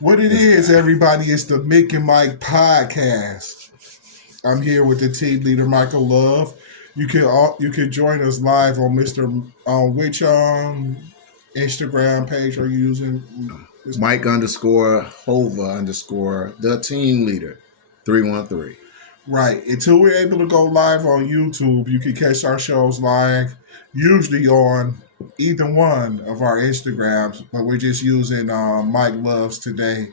What it This is, guy. everybody, is the Mick&Mike podcast. I'm here with the team leader, Michael Love. You can join us live on Mr. Which Instagram page are you using? Mike underscore Hova underscore the team leader 313. Right. Until we're able to go live on YouTube, you can catch our shows live, usually on either one of our Instagrams, but we're just using Mike Loves today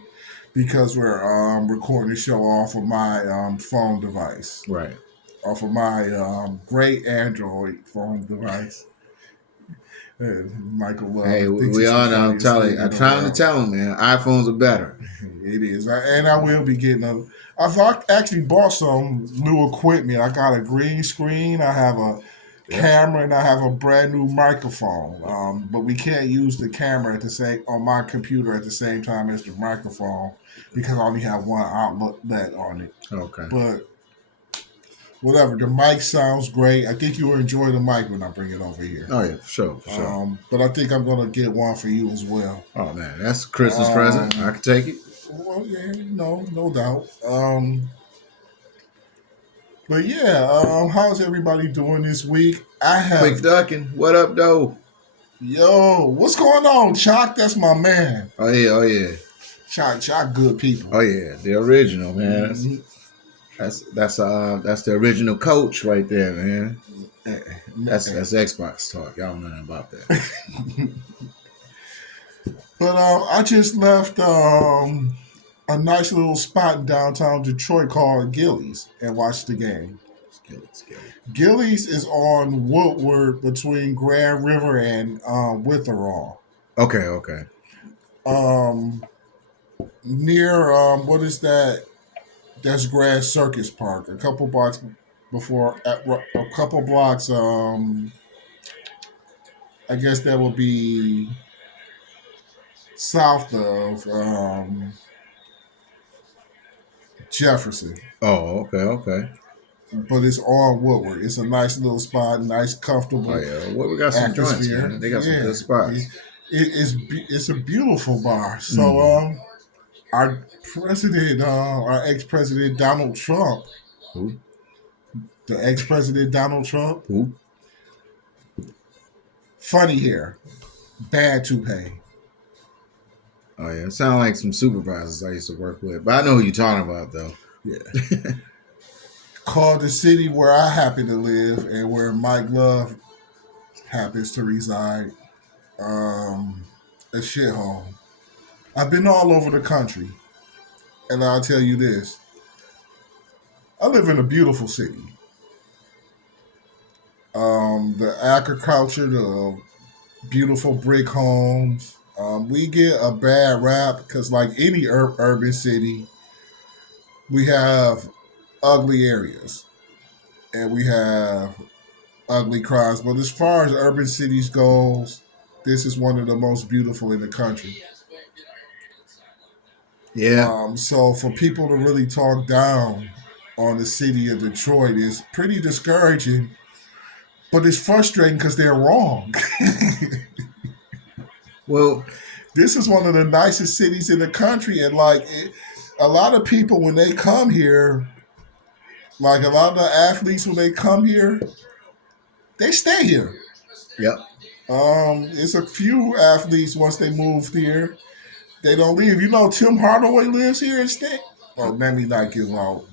because we're recording the show off of my phone device, Right. off of my great Android phone device. Michael Hey, Love thinks we it's the all know. I'm funniest telling thing you. in I'm the trying to world. tell him, man. iPhones are better. It is, and I will be getting a. I've actually bought some new equipment. I got a green screen. I have a Yep. camera, and I have a brand new microphone. But we can't use the camera at the same on my computer at the same time as the microphone because I only have one outlet on it. Okay. But whatever, the mic sounds great. I think you will enjoy the mic when I bring it over here. Oh yeah, for sure, for sure. But I think I'm gonna get one for you as well. Oh man, that's a Christmas present. I can take it. Well, yeah, no doubt. But yeah, how's everybody doing this week? I Quick have, ducking. What up, though? what's going on, Chalk? That's my man. Oh yeah, oh yeah, Chalk, good people. oh yeah. The original, man. Mhm. That's the original coach right there, man. Eh, That's eh. Xbox talk. Y'all know nothing about that. But I just left a nice little spot in downtown Detroit called Gillies and watched the game. Skillet. Gillies is on Woodward between Grand River and Witherall. Okay. Um, near what is that? That's Grand Circus Park. A couple blocks before, a couple blocks. I guess that would be south of Jefferson, Oh, okay. but it's on Woodward. It's a nice little spot, nice, Oh comfortable yeah. Well, we got some joints, atmosphere. man. They got some Yeah, good spots. it's a beautiful bar. So Mm. our ex-president Donald Trump, Who? the ex-president Donald Trump, Who? funny hair, bad toupee. Oh yeah. It sounds like some supervisors I used to work with, but I know who you're talking about though. Yeah. Called the city where I happen to live and where Mike Love happens to reside, a shithole. I've been all over the country, and I'll tell you this: I live in a beautiful city. The agriculture, the beautiful brick homes. We get a bad rap because, like any urban city, we have ugly areas and we have ugly crimes. But as far as urban cities goes, this is one of the most beautiful in the country. Yeah. So for people to really talk down on the city of Detroit is pretty discouraging, but it's frustrating because they're wrong. Well, This is one of the nicest cities in the country, and a lot of people when they come here, like a lot of the athletes when they come here, they stay here. yep. It's a few athletes once they move here, they don't leave. You know, Tim Hardaway lives here instead. Well, let me not give out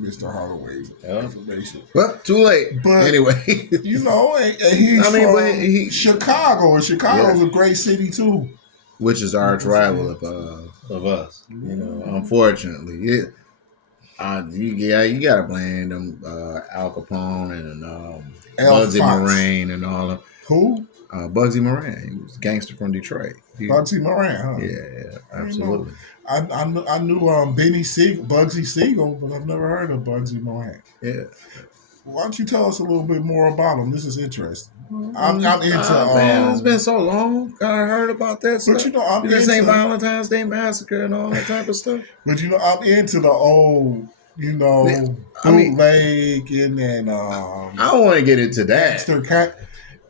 Mr. Hardaway's Yeah. information, Well, too late. but Anyway. you know, and he's I mean, from but Chicago, and Chicago's a great city too. which is arch rival of us. You know, unfortunately, you gotta blame them Al Capone and Al Bugsy Fox. Moran and all of Who? Bugsy Moran. He was a gangster from Detroit. Bugsy Moran, huh? Yeah, absolutely. I knew Bugsy Siegel, but I've never heard of Bugsy Moran. Yeah. Why don't you tell us a little bit more about him? This is interesting. I'm into. Man, it's been so long. I heard about that stuff. But you know, I'm Did this ain't into. Valentine's Day Massacre and all that type of stuff. But you know, I'm into the old, Yeah, I mean, bootlegging and I don't want to get into that. gangster cat.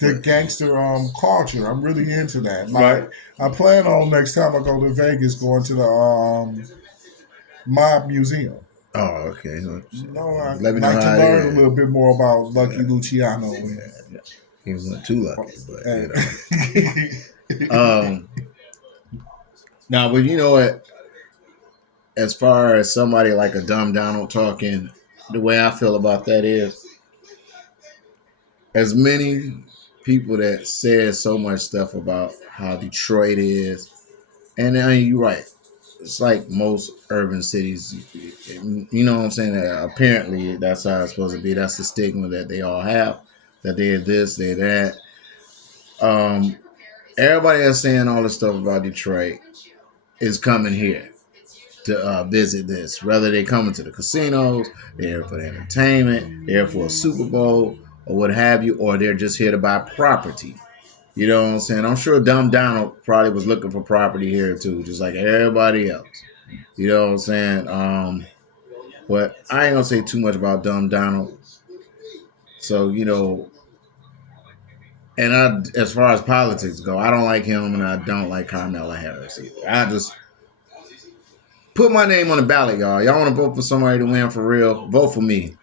the gangster culture. I'm really into that. Right. Like I plan on next time I go to Vegas going to the mob museum. Oh, okay. So, You know, I let me know like to how it learn a is. little bit more about Lucky Yeah, Luciano yeah. He wasn't too lucky, but and Um, now, but you know what? As far as somebody like a dumb Donald talking, the way I feel about that is, as many people that said so much stuff about how Detroit is, and I mean, you're right. It's like most urban cities. You know what I'm saying? Apparently, that's how it's supposed to be. That's the stigma that they all have. That they're this, they're that. Um, Everybody that's saying all this stuff about Detroit is coming here to visit this. Whether they coming to the casinos, they're here for the entertainment, they're here for a Super Bowl or what have you, or they're just here to buy property. You know what I'm saying? I'm sure Dumb Donald probably was looking for property here too, just like everybody else. You know what I'm saying? But I ain't gonna say too much about Dumb Donald. So and as far as politics go, I don't like him, and I don't like Kamala Harris either. I just put my name on the ballot, y'all. Y'all want to vote for somebody to win for real? Vote for me.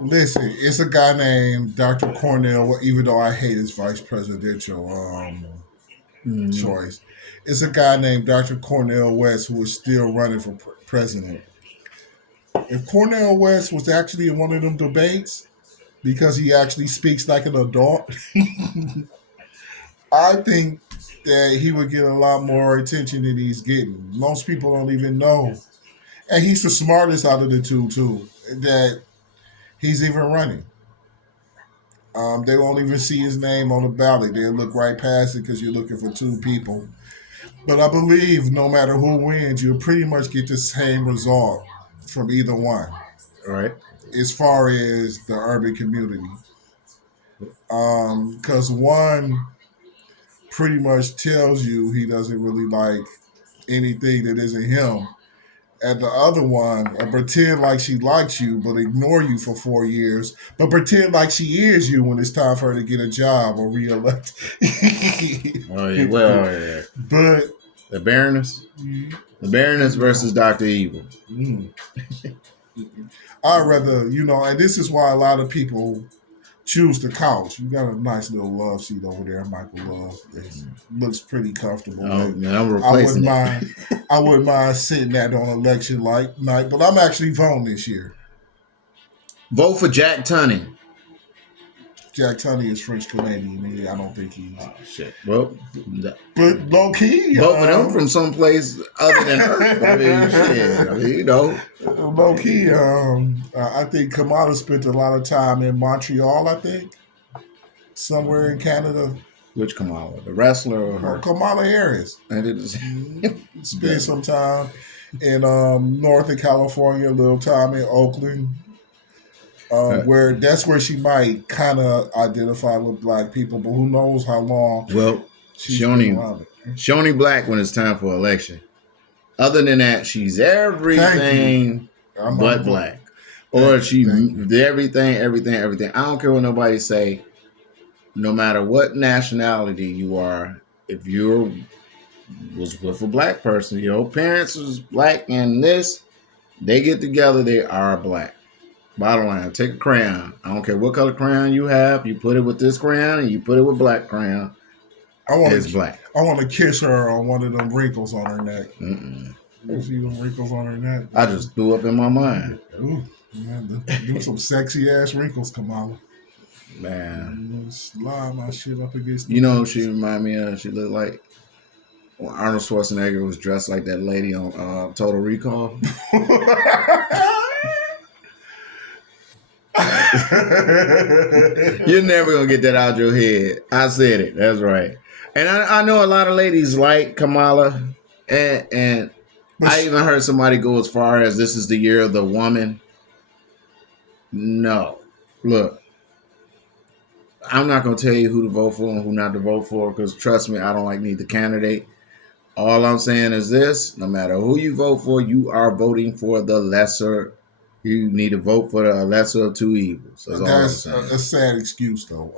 listen, it's a guy named Dr. Cornell. Even though I hate his vice presidential Mm, choice, it's a guy named Dr. Cornell West who is still running for president. If Cornell West was actually in one of them debates because he actually speaks like an adult, I think that he would get a lot more attention than he's getting. Most people don't even know. And he's the smartest out of the two, too, that he's even running. They won't even see his name on the ballot. They'll look right past it because you're looking for two people. But I believe no matter who wins, you'll pretty much get the same result from either one all right. as far as the urban community. Because one pretty much tells you he doesn't really like anything that isn't him. And the other one, pretend like she likes you, but ignore you for 4 years, but pretend like she is you when it's time for her to get a job or reelect. Oh yeah. Well, yeah. But The Baroness. The Baroness versus Doctor Evil. mm, I'd rather, and this is why a lot of people choose the couch. You got a nice little love seat over there, Michael Love. It looks pretty comfortable. Oh But man, I'm I replacing wouldn't it. mind. I wouldn't mind sitting that on election night. But I'm actually voting this year. Vote for Jack Tunney. Jack Tunney is French Canadian. I don't think he's. Oh shit. Well, But low key, vote for them from someplace other than Earth. I mean, shit. I mean, low key, I think Kamala spent a lot of time in Montreal. I think somewhere in Canada. Which Kamala, the wrestler or her? Kamala Harris And it is. spent some time in Northern California, a little time in Oakland, where that's where she might kind of identify with black people. But who knows how long Well, she's she been only around it. she only black when it's time for election. Other than that, she's Thank you. everything I'm but going. black. Or she Thank you. everything. I don't care what nobody say. No matter what nationality you are, if you was with a black person, your parents was black, and they get together, they are black. Bottom line, take a crayon. I don't care what color crayon you have. You put it with this crayon, and you put it with black crayon. I want It's to. black. I want to kiss her on one of them wrinkles on her neck. Mm-mm. You see them wrinkles on her neck? I just threw up in my mind. Ooh, man, do some sexy ass wrinkles, Kamala. Man, Slide my shit up against the you know who lips. she remind me of? She looked like when Arnold Schwarzenegger was dressed like that lady on Total Recall. You're never gonna get that out your head. I said it. That's right. And I know a lot of ladies like Kamala, and but I even heard somebody go as far as this is the year of the woman. No, look, I'm not gonna tell you who to vote for and who not to vote for because trust me, I don't like neither candidate. All I'm saying is this: no matter who you vote for, you are voting for the lesser You need to vote for the lesser of two evils. That's all I'm That's saying. a sad excuse, though.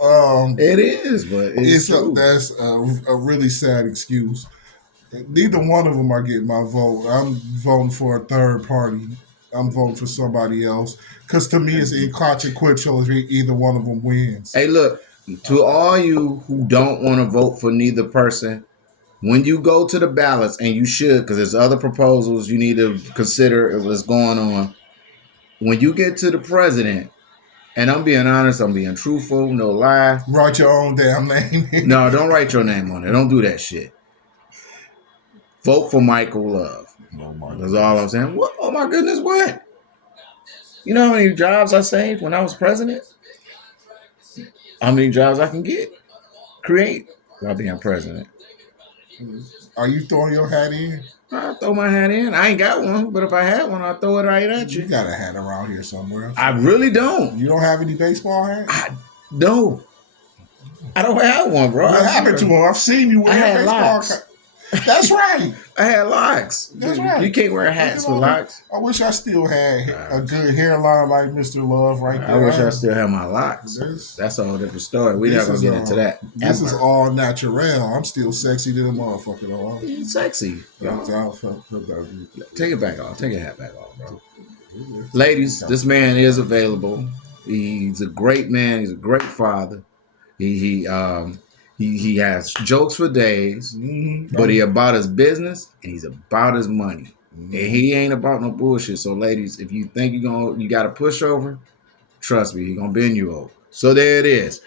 It is, but it's true. That's a really sad excuse. Neither one of them are getting my vote. I'm voting for a third party. I'm voting for somebody else because to me it's inconsequential if either one of them wins. Hey, look, to all you who don't want to vote for neither person, when you go to the ballots, and you should, because there's other proposals you need to consider what's going on. When you get to the president, and I'm being honest, I'm being truthful, no lie. Write your own damn name. No, don't write your name on it. Don't do that shit. Vote for Michael Love. Oh my That's all I'm saying. What? Oh my goodness, what? You know how many jobs I saved when I was president? How many jobs I can create while being president? Are you throwing your hat in? I'll throw my hat in. I ain't got one, but if I had one, I'll throw it right at you. You got a hat around here somewhere. I really don't. You don't have any baseball hats? No. I don't have one, bro. What happened to him? I've seen you wear a baseball hat. That's right. I had locks. That's right. You can't wear hats with locks. I wish I still had a good hairline like Mr. Love right there. I wish I still had my locks. That's a whole different story. We're not going to get into that. This is all natural. I'm still sexy to the motherfucker, though. You're sexy. Take it back off. Take your hat back off, bro. Ladies, this man is available. He's a great man. He's a great father. He has jokes for days, but he about his business and he's about his money. And he ain't about no bullshit. So, ladies, if you think you got a pushover, trust me, he's gonna bend you over. So there it is.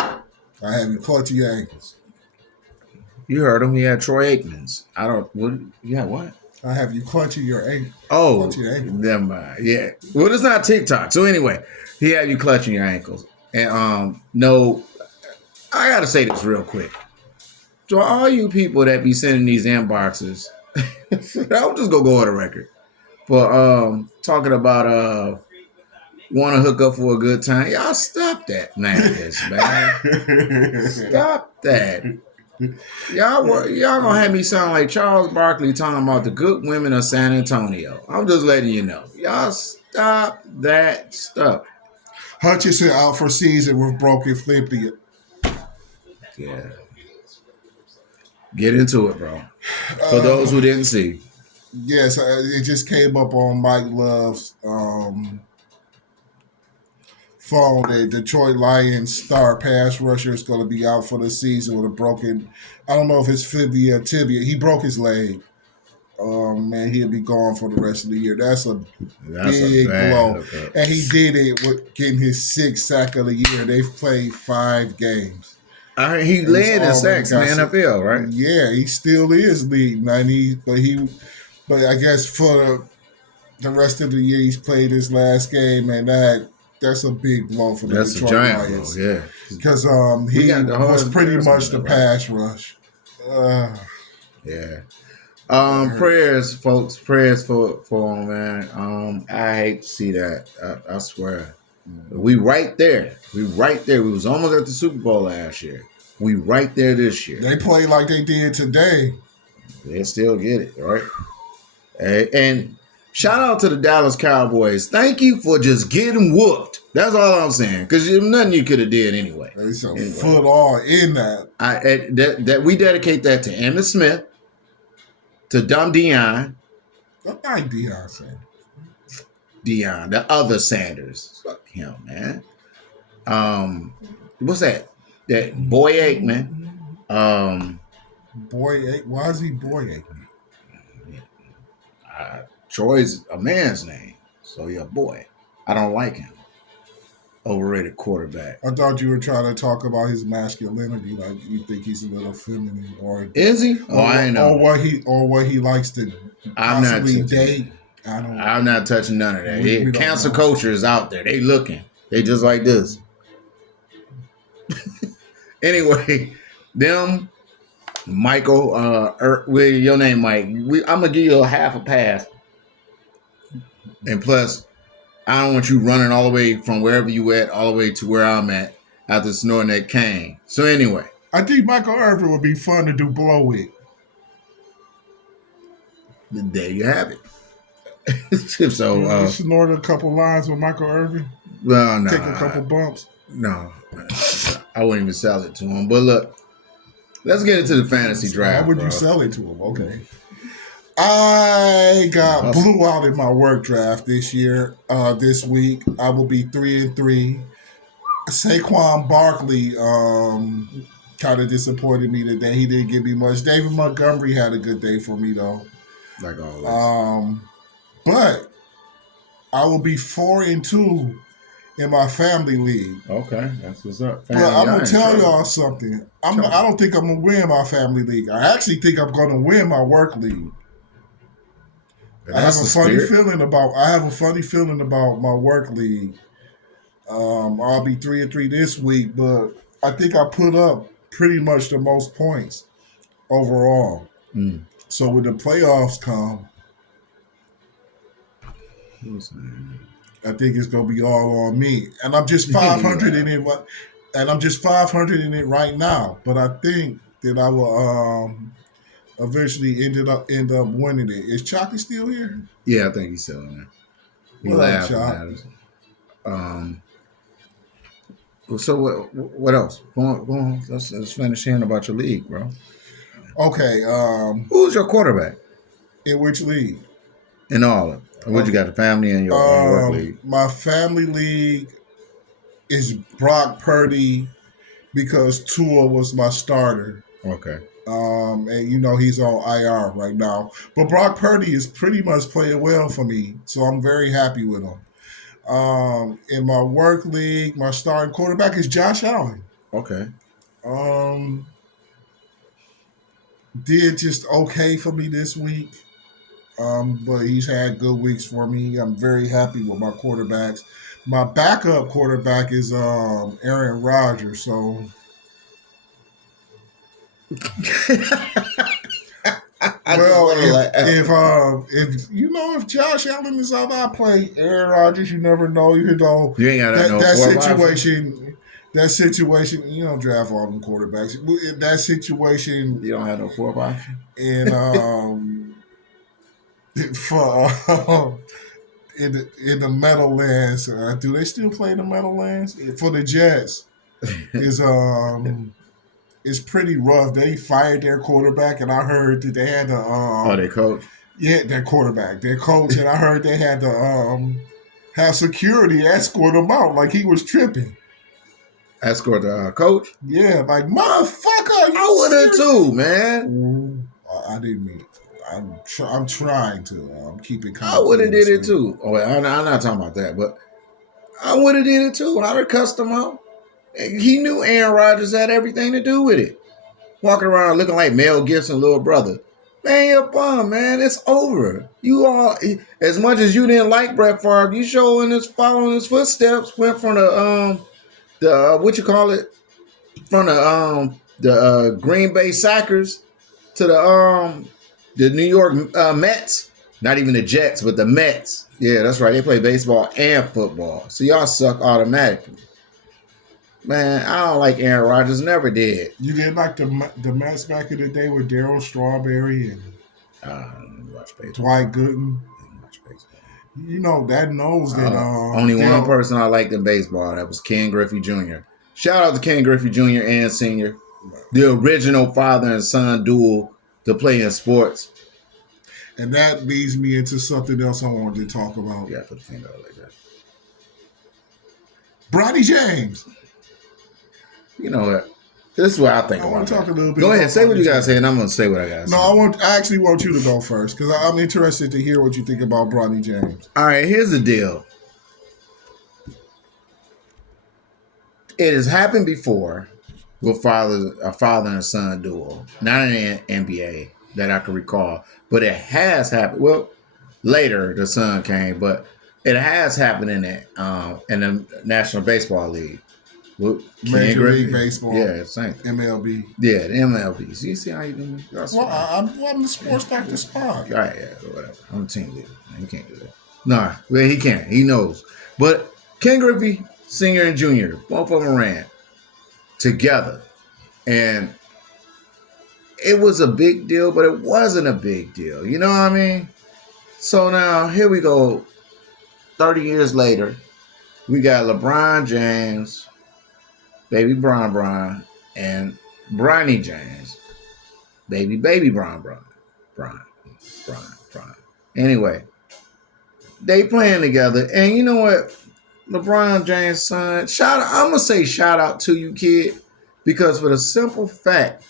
I have you clutching your ankles. You heard him. He had Troy Aikman's. I don't. What? You had what? I have you clutching your ankle. Oh, never mind. Yeah. Well, it's not TikTok. So anyway, he had you clutching your ankles. And no, I gotta say this real quick. To all you people that be sending these inboxes, I'm just gonna go on the record for talking about want to hook up for a good time. Y'all stop that madness, man. Stop that. Y'all gonna have me sound like Charles Barkley talking about the good women of San Antonio. I'm just letting you know. Y'all stop that stuff. Hutchinson out for season with broken fibula. Yeah. Get into it, bro. For those who didn't see. Yes, it just came up on Mike Love's phone. The Detroit Lions star pass rusher is going to be out for the season with a broken, I don't know if it's fibula or tibia. He broke his leg. Man, he'll be gone for the rest of the year. That's a big blow. Okay. And he did it with getting his 6th sack of the year. They've played 5 games. He led in sacks in the NFL, right? Yeah, he still is leading. But I guess for the rest of the year, he's played his last game, and that's a big blow for the Detroit Lions. Blow, yeah, because he was pretty much the pass rush. Yeah. Prayers, folks. Prayers for him, man. I hate to see that. I swear. We right there. We was almost at the Super Bowl last year. We right there this year. They play like they did today. They still get it, right? And shout out to the Dallas Cowboys. Thank you for just getting whooped. That's all I'm saying. Because nothing you could have did anyway. There's a foot all in that. That we dedicate that to Emmitt Smith, to Dumb Deion. What like Deion saying? Deion, the other Sanders. Fuck him, man. What's that? That Boy Aikman. Why is he Boy Aikman? Troy's a man's name, so yeah, boy. I don't like him. Overrated quarterback. I thought you were trying to talk about his masculinity, like you think he's a little feminine, or is he? I know. Or what he likes to possibly date. I'm not touching none of that. Cancel culture is out there. They looking. They just like this. Anyway, them Michael, with your name, Mike. I'm gonna give you a half a pass, and plus, I don't want you running all the way from wherever you at all the way to where I'm at after snorting that cane. So anyway, I think Michael Irvin would be fun to do blow with. There you have it. So, You snorted a couple lines with Michael Irvin. well, Take a couple no, bumps. no, I wouldn't even sell it to him. But look, let's get into the fantasy Why draft, would you bro. sell it to him? Okay. I got Hustle. blew out in my work draft this year. This week, I will be 3-3. Saquon Barkley kind of disappointed me today. He didn't give me much. David Montgomery had a good day for me though. Like always. But I will be 4-2 in my family league. Okay, that's what's up. But I'm gonna tell trouble. y'all something. I don't think I'm gonna win my family league. I actually think I'm gonna win my work league. I have That's a the funny spirit. feeling about my work league. I'll be 3-3 this week, but I think I put up pretty much the most points overall. Mm. So when the playoffs come, I think it's gonna be all on me. And I'm just 500 in it. And I'm just 500 in it right now. But I think that I will eventually end up winning it. Is Chalky still here? Yeah, I think he's still in there. He What up, laughing Chalk? at us. So what else? Go on. Let's finish hearing about your league, bro. Okay. Who's your quarterback In which league? in all of it? What you got? The family and your work league? My family league is Brock Purdy because Tua was my starter. Okay. And he's on IR right now. But Brock Purdy is pretty much playing well for me, so I'm very happy with him. In my work league, my starting quarterback is Josh Allen. Okay. Did just okay for me this week. But he's had good weeks for me. I'm very happy with my quarterbacks. My backup quarterback is Aaron Rodgers. So if Josh Allen is out, I play Aaron Rodgers. You never know. You ain't got that situation. That situation, you don't draft all them quarterbacks. That situation, you don't have no 4-5. And for in the Meadowlands, do they still play in the Meadowlands? For the Jets, is pretty rough. They fired their quarterback, and I heard that they had to. Their coach. Yeah, their quarterback, their coach, and I heard they had to have security escort him out like he was tripping. Escort the coach? Yeah, like motherfucker. I would have too, man. Ooh, I didn't mean. I'm trying to. I'm keeping. I would have did it too. Oh, I'm not talking about that, but I would have did it too. I would have cussed him out. He knew Aaron Rodgers had everything to do with it. Walking around looking like Mel Gibson's little brother. Man, you're a bum, man. It's over. You all, as much as you didn't like Brett Favre, you following his footsteps. Went from the from the Green Bay Sackers to the New York Mets. Not even the Jets, but the Mets. Yeah, that's right. They play baseball and football. So y'all suck automatically. Man, I don't like Aaron Rodgers. Never did. You didn't like the Mets back in the day with Darryl Strawberry and Dwight Gooden. You know that knows that only one person I liked in baseball. That was Ken Griffey Jr. Shout out to Ken Griffey Jr. and Sr., the original father and son duel to play in sports. And that leads me into something else I wanted to talk about. Yeah, put the finger out like that. Bronny James. You know what? This is what I think about. I want to talk a little bit. Go ahead, say what you got to say, and I'm going to say what I got to say. No, I actually want you to go first because I'm interested to hear what you think about Bronny James. All right, here's the deal. It has happened before with a father and son duel, not in the NBA that I can recall, but it has happened. Well, later the son came, but it has happened in the National Baseball League. Major League Baseball. Yeah, same. MLB. Yeah, the MLB. So you see how you doing? I'm the sports doctor spot. All right, yeah, whatever. I'm a team leader. You can't do that. Nah, well, he can't. He knows. But Ken Griffey, Sr. and Jr., both of them ran together. And it was a big deal, but it wasn't a big deal. You know what I mean? So now here we go. 30 years later, we got LeBron James, baby Bron, and Bronny James, baby Bron, Bron. Anyway, they playing together, and you know what? LeBron James' son. I'm gonna say shout out to you, kid, because for the simple fact,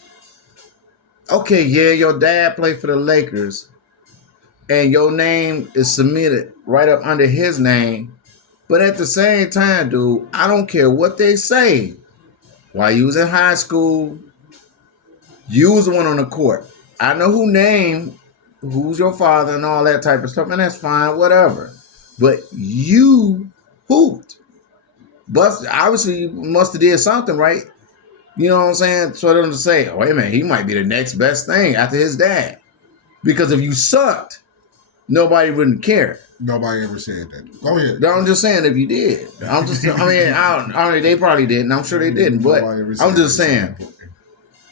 okay, yeah, your dad played for the Lakers, and your name is submitted right up under his name. But at the same time, dude, I don't care what they say. While you was in high school, you was the one on the court. I know who's your father and all that type of stuff, and that's fine, whatever. But you hooped. But obviously you must have did something, right? You know what I'm saying? So them to say, oh, wait a minute, he might be the next best thing after his dad. Because if you sucked, nobody wouldn't care. Nobody ever said that. Go ahead. No, I'm just saying if you did. I mean, they probably didn't. I'm sure they didn't. But I'm just saying,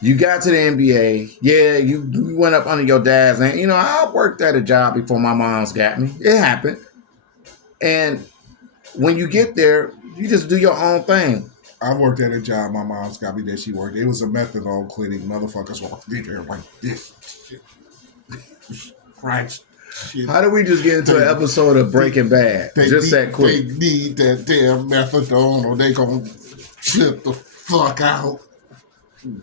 you got to the NBA. Yeah, you went up under your dad's name. You know, I worked at a job before my mom's got me. It happened. And when you get there, you just do your own thing. I worked at a job. My mom's got me that she worked. It was a methadone clinic. Motherfuckers walked in there like this. Shit. Christ. Shit. How did we just get into an episode of Breaking Bad? Just that quick. They need that damn methadone or they gonna flip the fuck out.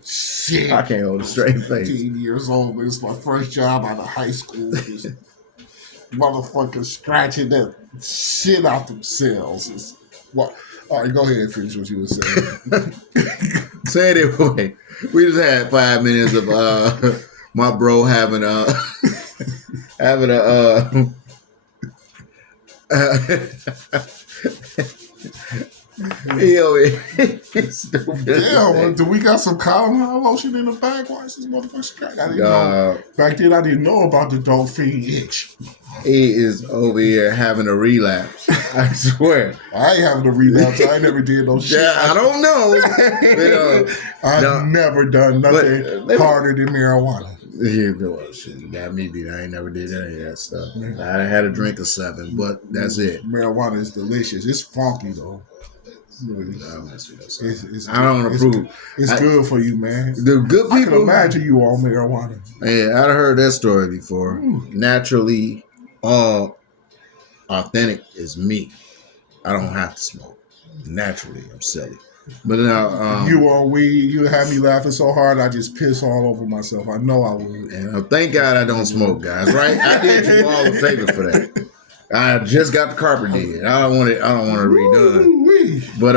Shit. I can't hold a straight face. 18 years old. It's my first job out of high school. Just motherfuckers scratching that shit out themselves. What? All right, go ahead and finish what you were saying. Say it anyway. We just had 5 minutes of my bro having a Damn, do we got some Calamine lotion in the bag? Why is this motherfucker scratching? I didn't know. Back then, I didn't know about the Dolphin itch. He is over here having a relapse. I swear. I ain't having a relapse. I never did no shit. Yeah, I don't know. I've never done nothing harder than marijuana. Yeah, well, shit, you got me beat. I ain't never did any of that stuff. I had a drink of 7, but that's it. Marijuana is delicious. It's funky though. I don't approve. It's good for you, man. The good people. I can imagine you on marijuana. Yeah, I'd heard that story before. Naturally, all authentic is me. I don't have to smoke. Naturally, I'm silly. But now you on weed, you had me laughing so hard I just piss all over myself. I know I would. And thank God I don't smoke, guys. Right? I did you all a favor for that. I just got the carpet did. I don't want it redone. But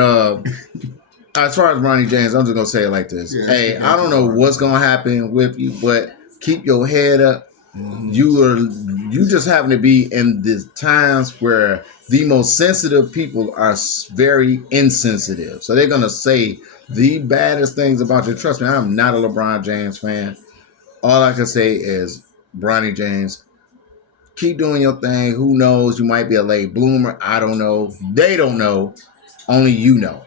as far as Bronny James, I'm just gonna say it like this. Yeah, hey, I don't know what's gonna happen with you, but keep your head up. Mm-hmm. You just happen to be in the times where the most sensitive people are very insensitive. So they're gonna say the baddest things about you. Trust me, I'm not a LeBron James fan. All I can say is Bronny James, keep doing your thing. Who knows? You might be a late bloomer. I don't know. They don't know. Only you know.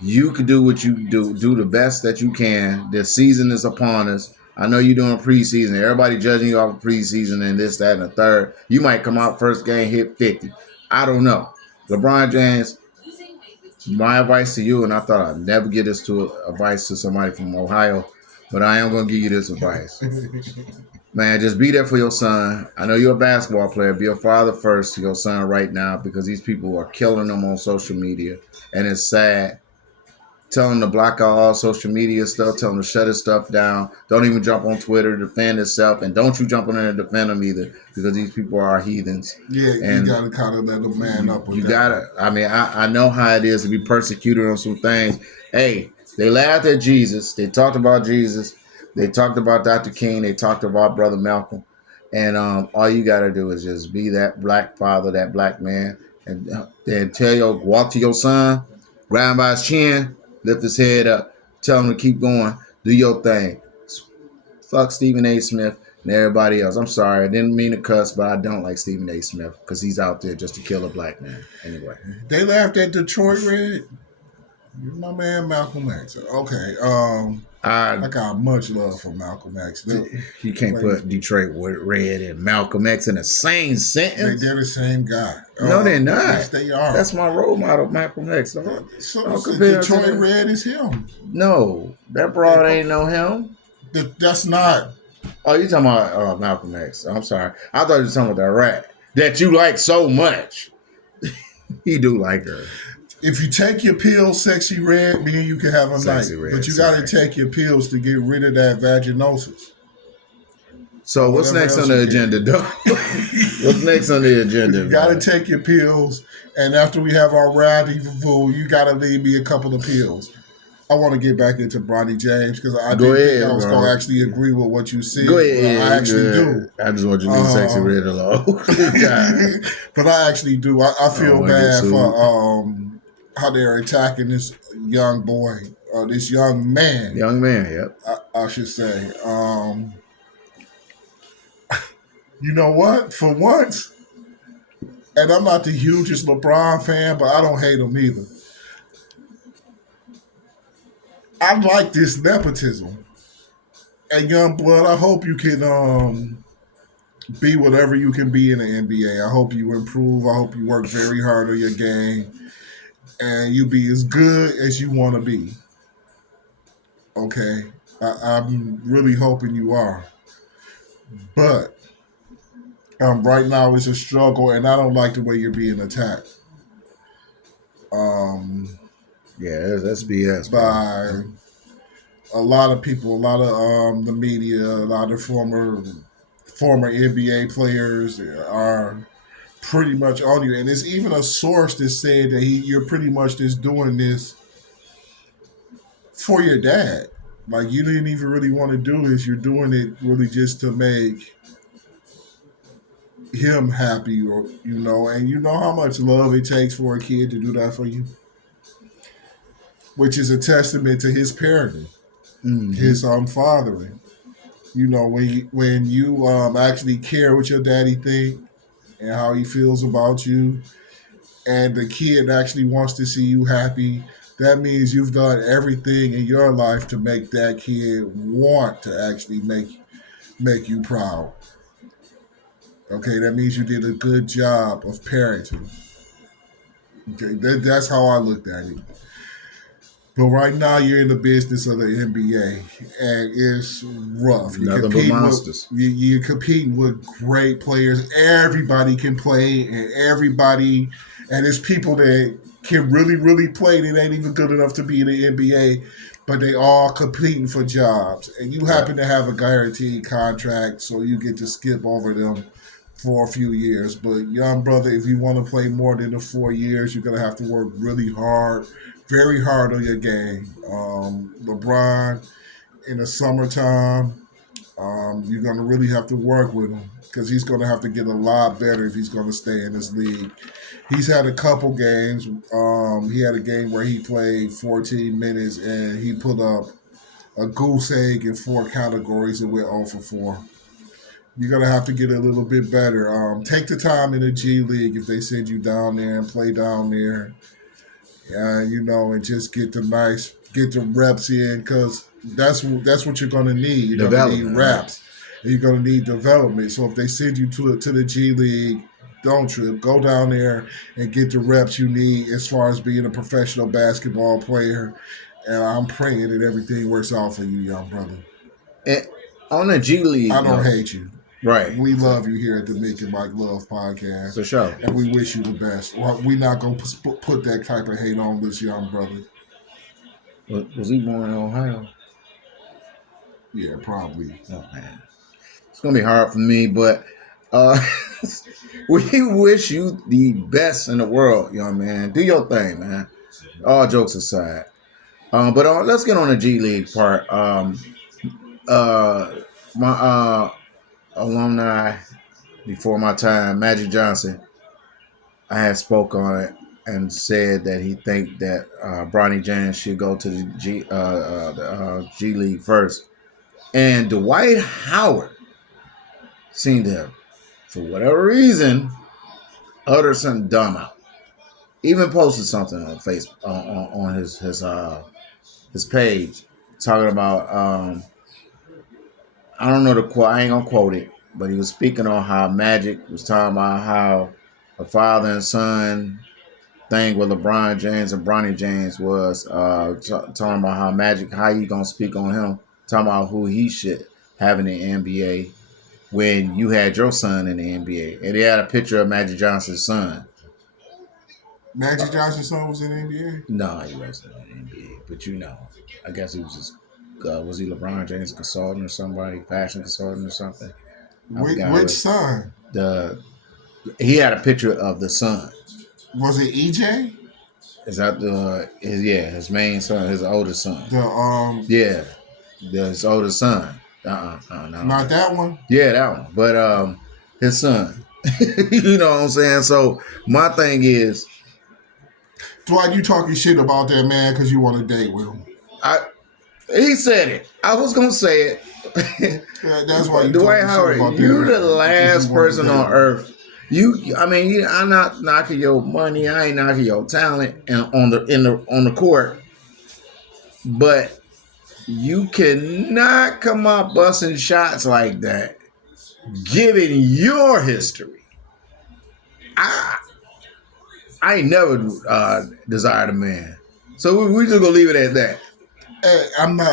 You can do what you do. Do the best that you can. The season is upon us. I know you're doing preseason. Everybody judging you off of preseason and this, that, and the third. You might come out first game, hit 50. I don't know. LeBron James, my advice to you, and I thought I'd never give this advice to somebody from Ohio, but I am going to give you this advice. Man, just be there for your son. I know you're a basketball player. Be a father first to your son right now because these people are killing them on social media. And it's sad. Tell him to block out all social media stuff. Tell him to shut his stuff down. Don't even jump on Twitter to defend himself. And don't you jump on there to defend him either because these people are heathens. Yeah, and you got to kind of let them man up. You got to. I mean, I know how it is to be persecuted on some things. Hey, they laughed at Jesus. They talked about Jesus. They talked about Dr. King. They talked about Brother Malcolm. And all you got to do is just be that black father, that black man. And then walk to your son, grab him by his chin, lift his head up, tell him to keep going, do your thing. Fuck Stephen A. Smith and everybody else. I'm sorry, I didn't mean to cuss, but I don't like Stephen A. Smith because he's out there just to kill a black man. Anyway. They laughed at Detroit Red. You're my man, Malcolm X. Okay. I I got much love for Malcolm X. You can't Like put Detroit with Red and Malcolm X in the same sentence. they're the same guy. No, they're Yes, not. they are. That's my role model, Malcolm X. So, Don't so compare to Detroit them. Red is him. No, that They broad both. ain't no him. That's not. Oh, you talking about Malcolm X? I'm sorry. I thought you were talking about that rat that you like so much. He do like her. If you take your pills, sexy red, me and you can have a night. Sexy But Red. you got to Sorry. take your pills to get rid of that vaginosis So or what's whatever next on else the you agenda, carry. though? What's next on the agenda, You got to man? take your pills, and after we have our rendezvous, you got to leave me a couple of pills. I want to get back into Bronny James because I Go didn't think I ahead, was going bro. to actually agree with what you Go said, but I ahead. actually Good. do. I just want you to leave Sexy Uh, Red alone. God, but I actually do. I I don't feel want to get bad sued. for how they're attacking this young boy, this young man, Young man, yep. I should say. You know what? For once, and I'm not the hugest LeBron fan, but I don't hate him either. I like this nepotism. And young blood, I hope you can be whatever you can be in the NBA. I hope you improve. I hope you work very hard on your game, and you be as good as you want to be. Okay, I'm really hoping you are. But right now it's a struggle, and I don't like the way you're being attacked. Um, Yeah, that's BS, bro. by a lot of people, a lot of the media, a lot of former NBA players are pretty much on you, and it's even a source that said that you're pretty much just doing this for your dad. Like you didn't even really want to do this. You're doing it really just to make him happy, or and you know how much love it takes for a kid to do that for you, which is a testament to his parenting, Mm-hmm. his fathering. When you actually care what your daddy think and how he feels about you, and the kid actually wants to see you happy, that means you've done everything in your life to make that kid want to actually make you proud. Okay, that means you did a good job of parenting. Okay, that's how I looked at it. But right now, you're in the business of the NBA, and it's rough. Nothing but monsters. You're competing with great players. Everybody can play, and there's people that can really, really play. They ain't even good enough to be in the NBA, but they all competing for jobs. And you Yeah. happen to have a guaranteed contract, so you get to skip over them for a few years. But young brother, if you want to play more than the 4 years, you're gonna have to work really hard, very hard on your game. LeBron in the summertime, you're gonna really have to work with him because he's gonna have to get a lot better if he's gonna stay in this league. He's had a couple games. He had a game where he played 14 minutes and he put up a goose egg in four categories and went 0 for 4. You're gonna have to get a little bit better. Take the time in the G League if they send you down there and play down there, and just get the reps in because that's what you're gonna need. You're gonna need Development, right? reps, and you're gonna need development. So if they send you to the G League, don't trip. Go down there and get the reps you need as far as being a professional basketball player. And I'm praying that everything works out for you, young brother. And on the G I League don't note, hate you. right? We love you here at the Mick and Mike Love Podcast, For sure. and we wish you the best. We're not gonna put that type of hate on this young brother. Was he born in Ohio? Yeah, probably. Oh man, it's gonna be hard for me, but uh, we wish you the best in the world, young man. Do your thing, man. All jokes aside, but let's get on the G League part. Uh, my alumni before my time, Magic Johnson, I had spoke on it and said that he think that Bronny James should go to the G League first, and Dwight Howard seemed to, for whatever reason, utter something dumb out. even posted something on Facebook on his page talking about I don't know the quote. I ain't gonna quote it, but he was speaking on how Magic was talking about how a father and son thing with LeBron James and Bronny James was talking about how Magic, how you gonna speak on him, talking about who he should have in the NBA when you had your son in the NBA, and they had a picture of Magic Johnson's son. Magic Johnson's son was in the NBA. No, he wasn't in the NBA, but I guess he was just. Was he LeBron James consultant or somebody, fashion consultant or something? I forgot Which son? He had a picture of the son. Was it EJ? Is that his main son, his oldest son? His oldest son. No. Not that one. Yeah, that one. But his son. You know what I'm saying? So my thing is, Dwight, you talking shit about that man because you want to date with him. He said it. I was gonna say it. That's why you Dwight Howard, you the last person on earth. I'm not knocking your money. I ain't knocking your talent and on the court, but you cannot come out busting shots like that, given your history. I ain't never desired a man, so we just gonna leave it at that. Hey,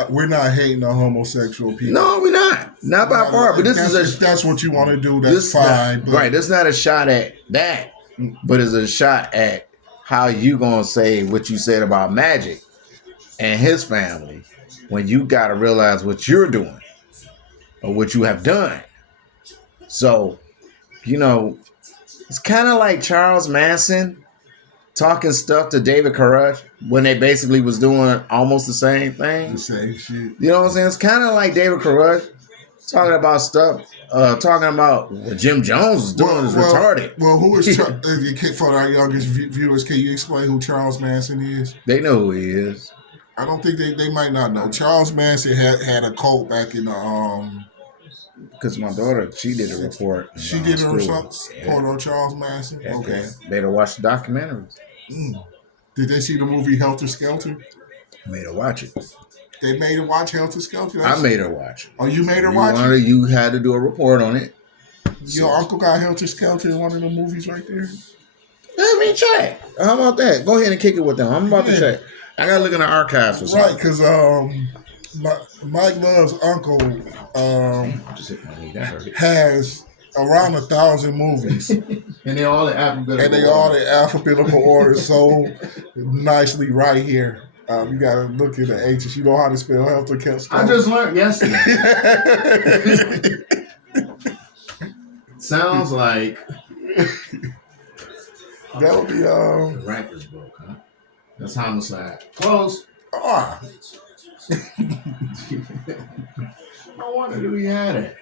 we're not hating on homosexual people. No, we're not by far. But if that's what you want to do, that's fine. Right, that's not a shot at that, but it's a shot at how you gonna say what you said about Magic and his family when you gotta realize what you're doing or what you have done. So, it's kind of like Charles Manson talking stuff to David Koresh when they basically was doing almost the same thing. The same shit. You know what I'm saying? It's kind of like David Koresh talking about stuff, talking about what Jim Jones was doing is retarded. Well, who is for our youngest viewers? Can you explain who Charles Manson is? They know who he is. I don't think they might not know. Charles Manson had a cult back in the Because my daughter, she did a report. She did a report on Charles Manson. Yeah, okay, made her watch the documentaries. Did they see the movie Helter Skelter? Made her watch it. They made her watch Helter Skelter? I made her watch it. Oh, you made her watch it? You had to do a report on it. Your uncle got Helter Skelter in one of the movies right there? Let me check. How about that? Go ahead and kick it with them. I'm about to check. I got to look in the archives for something. Right, because Mike Love's uncle has around 1,000 movies. And they all in alphabetical order. So nicely right here. You got to look at the H's. You know how to spell Helter Skelter. I just learned yesterday. Sounds like that would be the rapper's book, huh? That's homicide. Close. I wonder who he had it.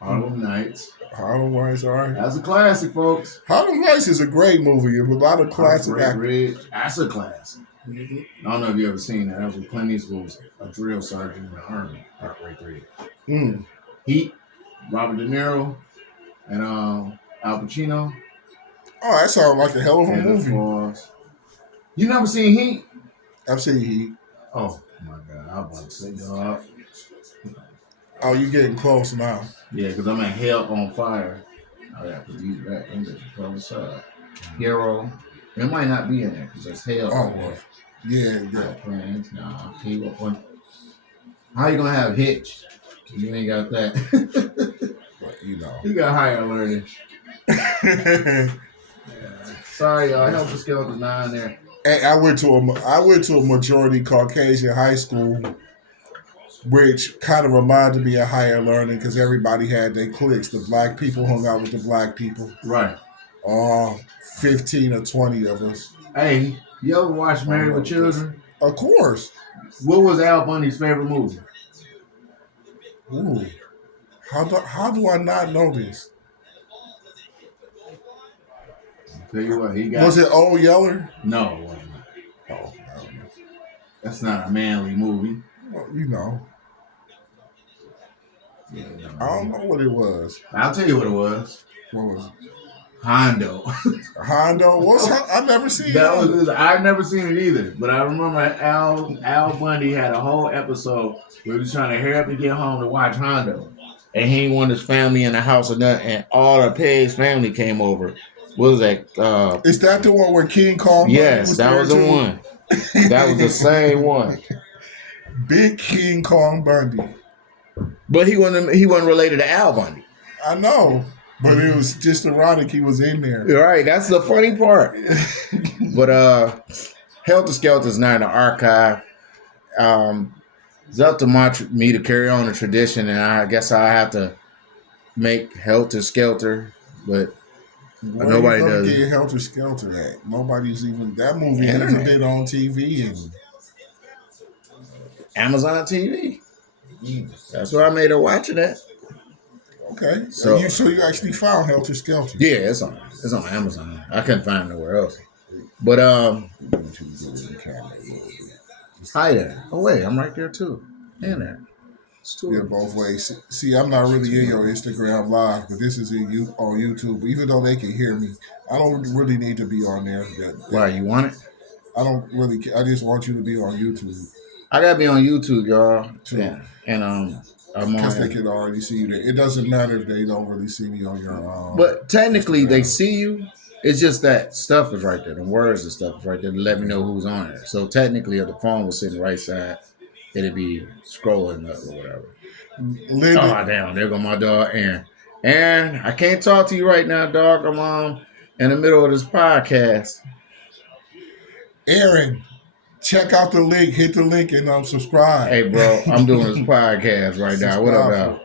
Harlem Nights. Harlem Nights, all right. That's a classic, folks. Harlem Nights is a great movie. With a lot of classic actors. That's a classic. I don't know if you ever seen that. That was when Clint Eastwood was a drill sergeant in the Army. Heartbreak Ridge. Heat, Robert De Niro, and Al Pacino. Oh, that sounds like a hell of a movie. You never seen Heat? I've seen Heat. Oh my God, I was about to say, dog. Oh, you getting close now? Yeah, because I'm at Hell on Fire. I gotta put these back in the other side. Hero. It might not be in there because it's Hell. Oh, yeah. Plans. Nah, how you gonna have Hitch? You ain't got that. But, you got higher learning. Sorry, y'all. Helter Skelter 9 there. Hey, I went to a majority Caucasian high school, which kind of reminded me of higher learning because everybody had their cliques. The black people hung out with the black people. Right. 15 or 20 of us. Hey, you ever watch Married with Children? Of course. What was Al Bundy's favorite movie? Ooh. How do I not know this? Tell you what, he got. Was it Old Yeller? No, it wasn't. Oh, that's not a manly movie. Well, Yeah, I don't know what it was. I'll tell you what it was. What was it? Hondo. Hondo. I never seen That him. was I've never seen it either, but I remember Al Bundy had a whole episode where he was trying to hurry up and get home to watch Hondo, and he ain't want his family in the house or nothing, and all of Peg's family came over. What was that? Is that the one where King Kong Bundy Yes, was that there was the too? one. That was the same one, Big King Kong Bundy. but he wasn't related to Al Bundy. I know, but it was just ironic he was in there. Right, that's the funny part. But Helter Skelter's not in the archive. It's up to me to carry on the tradition, and I guess I have to make Helter Skelter, but Where nobody you gonna does. get Helter Skelter at? Nobody's even that movie Internet. hasn't been on TV and Amazon TV. That's where I made her watch it at. okay. So You actually found Helter Skelter? yeah, it's on Amazon. I couldn't find it nowhere else. But hi there. Oh wait, I'm right there too. In there. Yeah, both ways. See, I'm not really in your Instagram live, but this is on YouTube. Even though they can hear me, I don't really need to be on there. Why you want it? I don't really. I just want you to be on YouTube. I gotta be on YouTube, y'all. Too. Yeah, and I'm because on. they can already see you there. It doesn't matter if they don't really see me on your. But technically, Instagram. they see you. It's just that stuff is right there. The words and stuff is right there to let me know who's on it. So technically, if the phone was sitting right side, it'd be scrolling up or whatever. Oh damn! There go my dog, Aaron. Aaron, I can't talk to you right now, dog. I'm in the middle of this podcast. Aaron, check out the link. Hit the link and subscribe. Hey, bro, I'm doing this podcast right now. What up, now?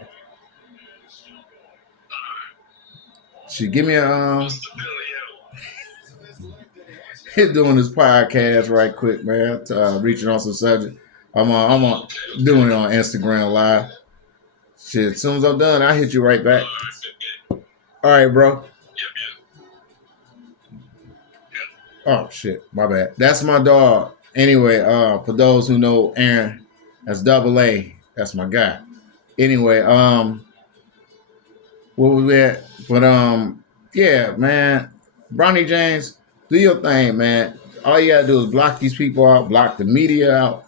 She give me a hit doing this podcast right quick, man. Reaching on some subject. I'm doing it on Instagram Live. Shit, as soon as I'm done, I'll hit you right back. All right, bro. Oh shit, my bad. That's my dog. Anyway, for those who know Aaron, that's Double A. That's my guy. Anyway, where we at? But yeah, man. Bronny James, do your thing, man. All you gotta do is block these people out, block the media out,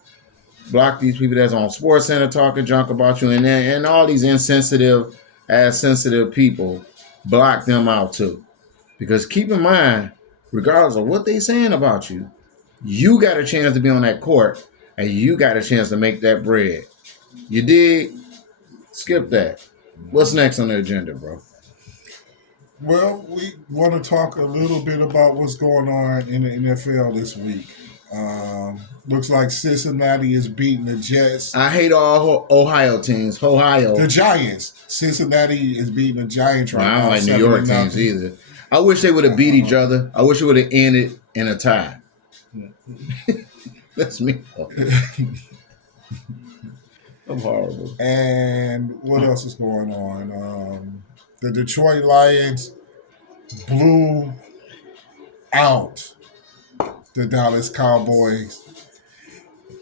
block these people that's on Sports Center talking junk about you, and all these sensitive people, block them out too. Because keep in mind, regardless of what they saying about you, you got a chance to be on that court, and you got a chance to make that bread. You dig? Skip that. What's next on the agenda, bro? Well, we want to talk a little bit about what's going on in the NFL this week. Looks like Cincinnati is beating the Jets. I hate all Ohio teams. Ohio. The Giants. Cincinnati is beating the Giants right now. I don't like New York teams either. I wish they would have beat each other. I wish it would have ended in a tie. That's me. I'm horrible. And what else is going on? The Detroit Lions blew out the Dallas Cowboys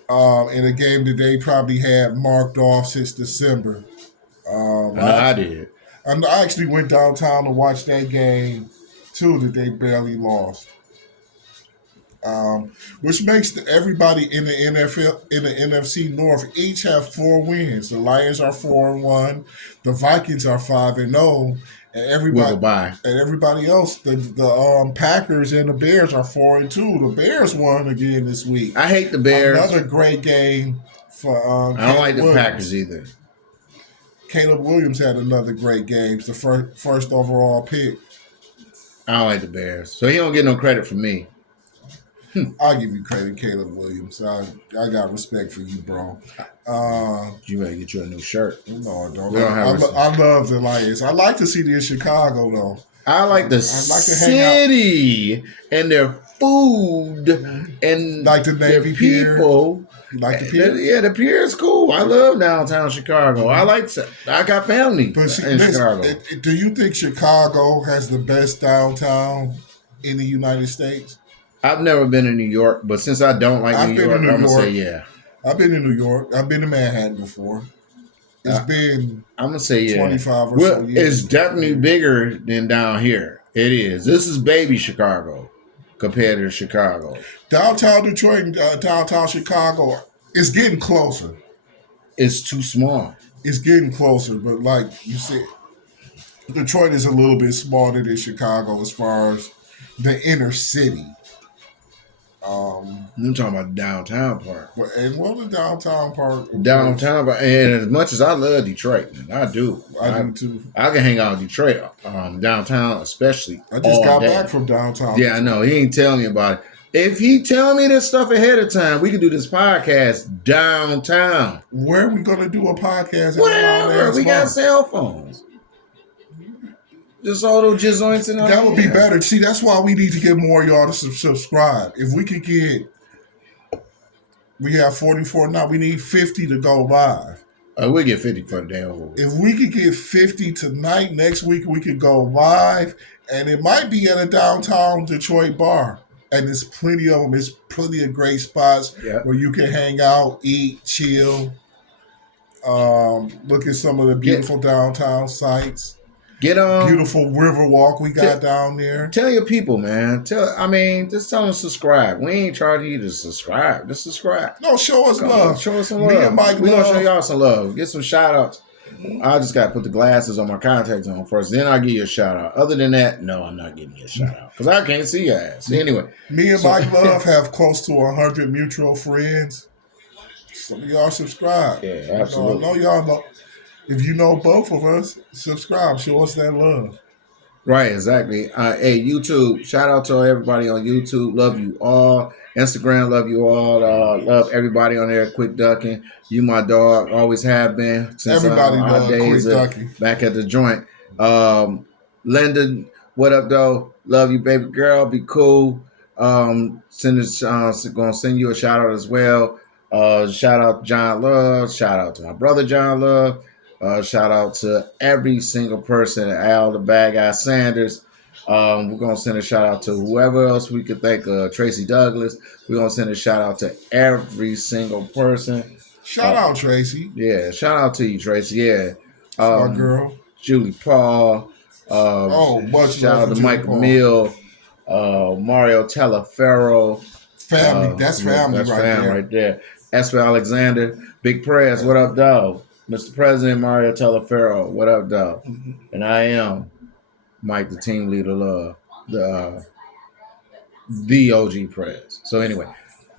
in a game that they probably had marked off since December. I did. I actually went downtown to watch that game too that they barely lost. Which makes everybody in the NFL in the NFC North each have 4 wins. The Lions are 4-1, the Vikings are 5-0, and everybody else, the Packers and the Bears are 4-2. The Bears won again this week. I hate the Bears. Another great game for. I don't like the Packers either. Caleb Williams had another great game. It's the first overall pick. I don't like the Bears, so he don't get no credit from me. I'll give you credit, Caleb Williams. I got respect for you, bro. You better get you a new shirt. No, I don't. I love the Lions. I like to see them in Chicago, though. I like the city and their food and like the Navy Pier. People. Like the pier? Yeah, the pier is cool. I love downtown Chicago. I got family in Chicago. Do you think Chicago has the best downtown in the United States? I've never been in New York, but since I don't like New York, I'm going to say yeah. I've been in New York. I've been to Manhattan before. It's been I'm going to say yeah. 25 or so years. It's definitely bigger than down here. It is. This is baby Chicago compared to Chicago. Downtown Detroit and downtown Chicago, it's getting closer. It's too small. It's getting closer, but like you said, Detroit is a little bit smaller than Chicago as far as the inner city. Um, I'm talking about the downtown part. and well, the downtown part, of course, Downtown, and as much as I love Detroit, man, I do. I do too. I can hang out in Detroit, downtown, especially I just all got day. back from downtown. Yeah, I know. He ain't telling me about it. If he tell me this stuff ahead of time, we can do this podcast downtown. Where are we gonna do a podcast? Whatever. We got cell phones. Just all those joints in that would be better. See, that's why we need to get more of y'all to subscribe. If we could get, we have 44 now. We need 50 to go live. We'll get 50 for the damn. If we could get 50 tonight, next week we could go live, and it might be at a downtown Detroit bar. And there's plenty of them. There's plenty of great spots where you can hang out, eat, chill, look at some of the beautiful downtown sites. Get on beautiful river walk we got down there. Tell your people, man. Just tell them to subscribe. We ain't charging you to subscribe. Just subscribe. No, show us love. Show us some love. Me and Mike we love. Gonna show y'all some love. Get some shout outs. I just got to put the glasses on my contacts on first. Then I'll give you a shout out. Other than that, no, I'm not giving you a shout out because I can't see your ass. Anyway. Me and Mike Love have close to 100 mutual friends. Some of y'all subscribe. Yeah, absolutely. I know y'all know. If you know both of us, subscribe. Show us that love. Right, exactly. Hey, YouTube, shout out to everybody on YouTube. Love you all. Instagram, love you all. Love everybody on there. Quick Ducking. You my dog. Always have been. Since everybody our days back at the joint. Lyndon, what up, though? Love you, baby girl. Be cool. Gonna send you a shout out as well. Shout out to John Love. Shout out to my brother, John Love. Shout out to every single person, Al the Bad Guy Sanders. We're going to send a shout out to whoever else we could think of. Tracy Douglas. We're going to send a shout out to every single person. Shout out, Tracy. Yeah, shout out to you, Tracy. Yeah. My girl. Julie Paul. Much shout out to Mike Mill. Mario Teleferro. Family. That's family right there. Esper Alexander. Big Press. What up, dog? Mr. President Mario Teleferro, what up, dog? Mm-hmm. And I am Mike, the team leader, love the OG Prez. So anyway,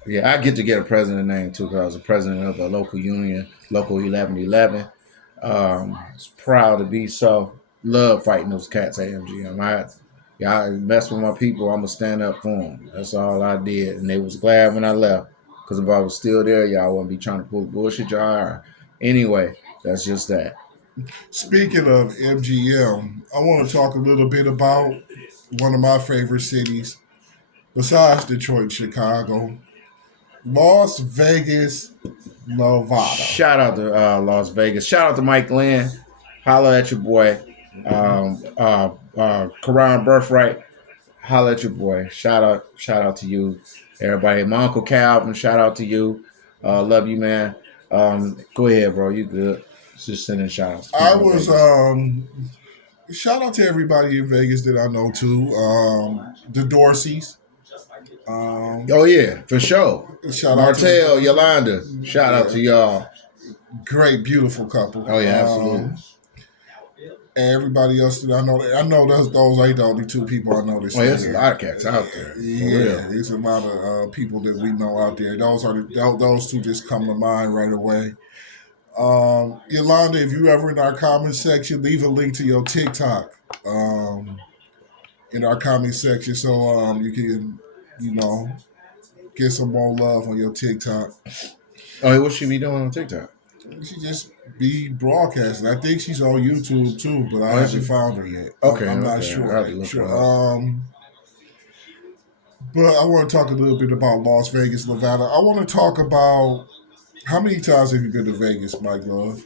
yeah, I get to get a president name too because I was a president of the local union, Local 1111. Proud to be so. Love fighting those cats at MGM. Y'all mess with my people, I'm gonna stand up for them. That's all I did, and they was glad when I left because if I was still there, y'all wouldn't be trying to pull bullshit y'all are. Anyway, that's just that. Speaking of MGM, I want to talk a little bit about one of my favorite cities, besides Detroit, Chicago, Las Vegas, Nevada. Shout out to Las Vegas. Shout out to Mike Lynn. Holla at your boy. Quran Birthright. Holla at your boy. Shout out to you, everybody. My Uncle Calvin. Shout out to you. Love you, man. Go ahead, bro. You good? Just sending shout outs. I was shout out to everybody in Vegas that I know too. The Dorseys. Oh yeah, for sure. Shout Martell, out to Yolanda. Shout out to y'all. Great, beautiful couple. Oh yeah, absolutely. And everybody else that I know those ain't the only two people I know. There's a lot of cats out there. Yeah, there's a lot of people that we know out there. Those two just come to mind right away. Yolanda, if you ever in our comment section, leave a link to your TikTok in our comment section so you can, get some more love on your TikTok. Oh, what she be doing on TikTok? She just be broadcasting. I think she's on YouTube too, but I haven't found her yet. Okay, I'm not sure. But I want to talk a little bit about Las Vegas, Nevada. I want to talk about how many times have you been to Vegas, Mike Love?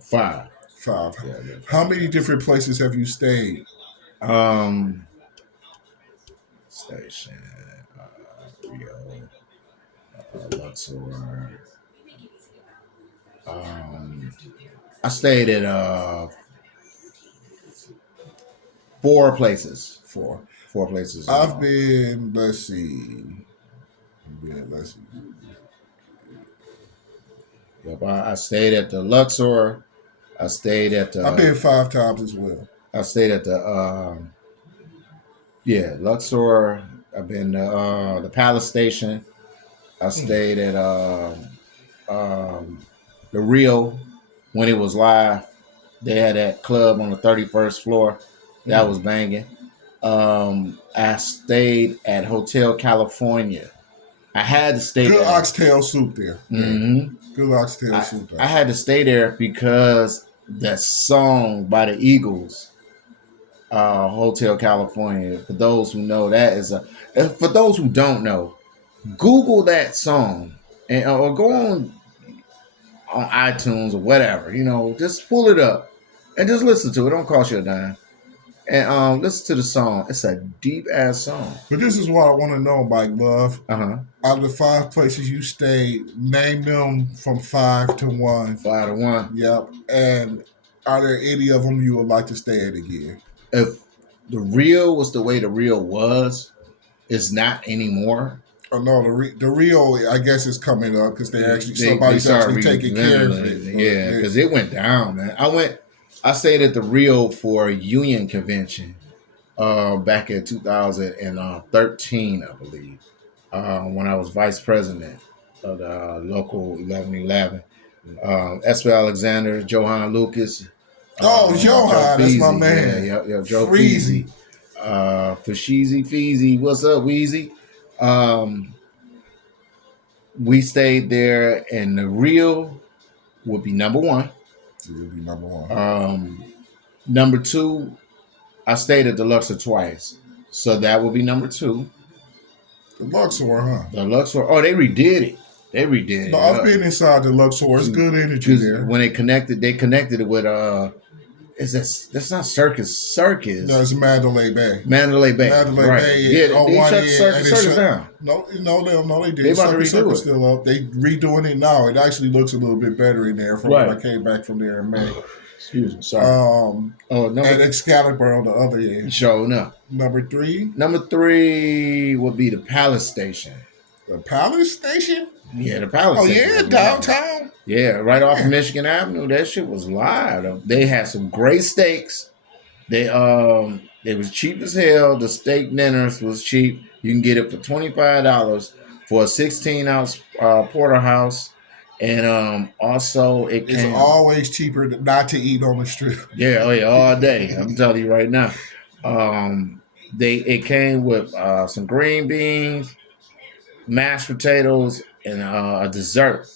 5. 5. Yeah, how many different places have you stayed? Station, Rio, Luxor. I stayed at 4 places. Four. 4 places in I've all. been. Let's see. Yeah, let's see. Yep, I stayed at the Luxor. I stayed at I've the. been 5 times as well. I stayed at the. Yeah, Luxor. I've been to the Palace Station. I Hmm. stayed at the Rio when it was live. They had that club on the 31st floor. That Hmm. was banging. I stayed at Hotel California. I had to stay Good there. oxtail soup there. There. hmm Good oxtail I soup I there. had to stay there because that song by the Eagles, Hotel California. For those who know, that is a. For those who don't know, Google that song and or go on iTunes or whatever. Just pull it up and just listen to it. Don't cost you a dime. And listen to the song. It's a deep ass song. But this is what I want to know, Mike Love. Uh huh. Out of the 5 places you stayed, name them from 5 to 1. 5 to 1. Yep. And are there any of them you would like to stay at again? If the real was the way the real was, it's not anymore. Oh no, the Rio, I guess, is coming up because They somebody's started actually taking care of it. revitalizing, But yeah, because it went down, man. I stayed at the Rio for a union convention back in 2013, I believe, when I was vice president of the local 1111. Esper Alexander, Johan Lucas, oh, Joe Johan, that's my Feezy, yeah, man. yeah, Joe Freezy. Feezy, Fasheezy Feezy, what's up, Weezy? Um, we stayed there, and the Rio would be number one. It would be number one. Um, Number two, I stayed at the Luxor twice, so that would be number two. The Luxor, huh? The Luxor, oh, they redid it. They redid No, it I've up been inside the Luxor. It's good energy because there. when they connected it with is this? That's not Circus. No, Circus. it's Mandalay Bay. Mandalay Bay, Mandalay right? Bay Yeah, on they one shut end, and Circus down. No, they They did. about to redo Circus it. still up. They redoing it now. It actually looks a little bit better in there from when I Right. came back from there in May. Excuse me, sorry. Oh, And number Excalibur on the other end. showing up. Number 3, Number three would be the Palace Station. the Palace Station. Yeah, the Palace Oh Station yeah, was live. downtown. Yeah, right off of Yeah. Michigan Avenue. That shit was live. They had some great steaks. They was cheap as hell. The steak dinners was cheap. You can get it for $25 for a 16-ounce porterhouse, and also it It's came. always cheaper not to eat on the strip. Yeah, oh yeah, all day. I'm telling you right now. It came with some green beans, mashed potatoes, and a dessert.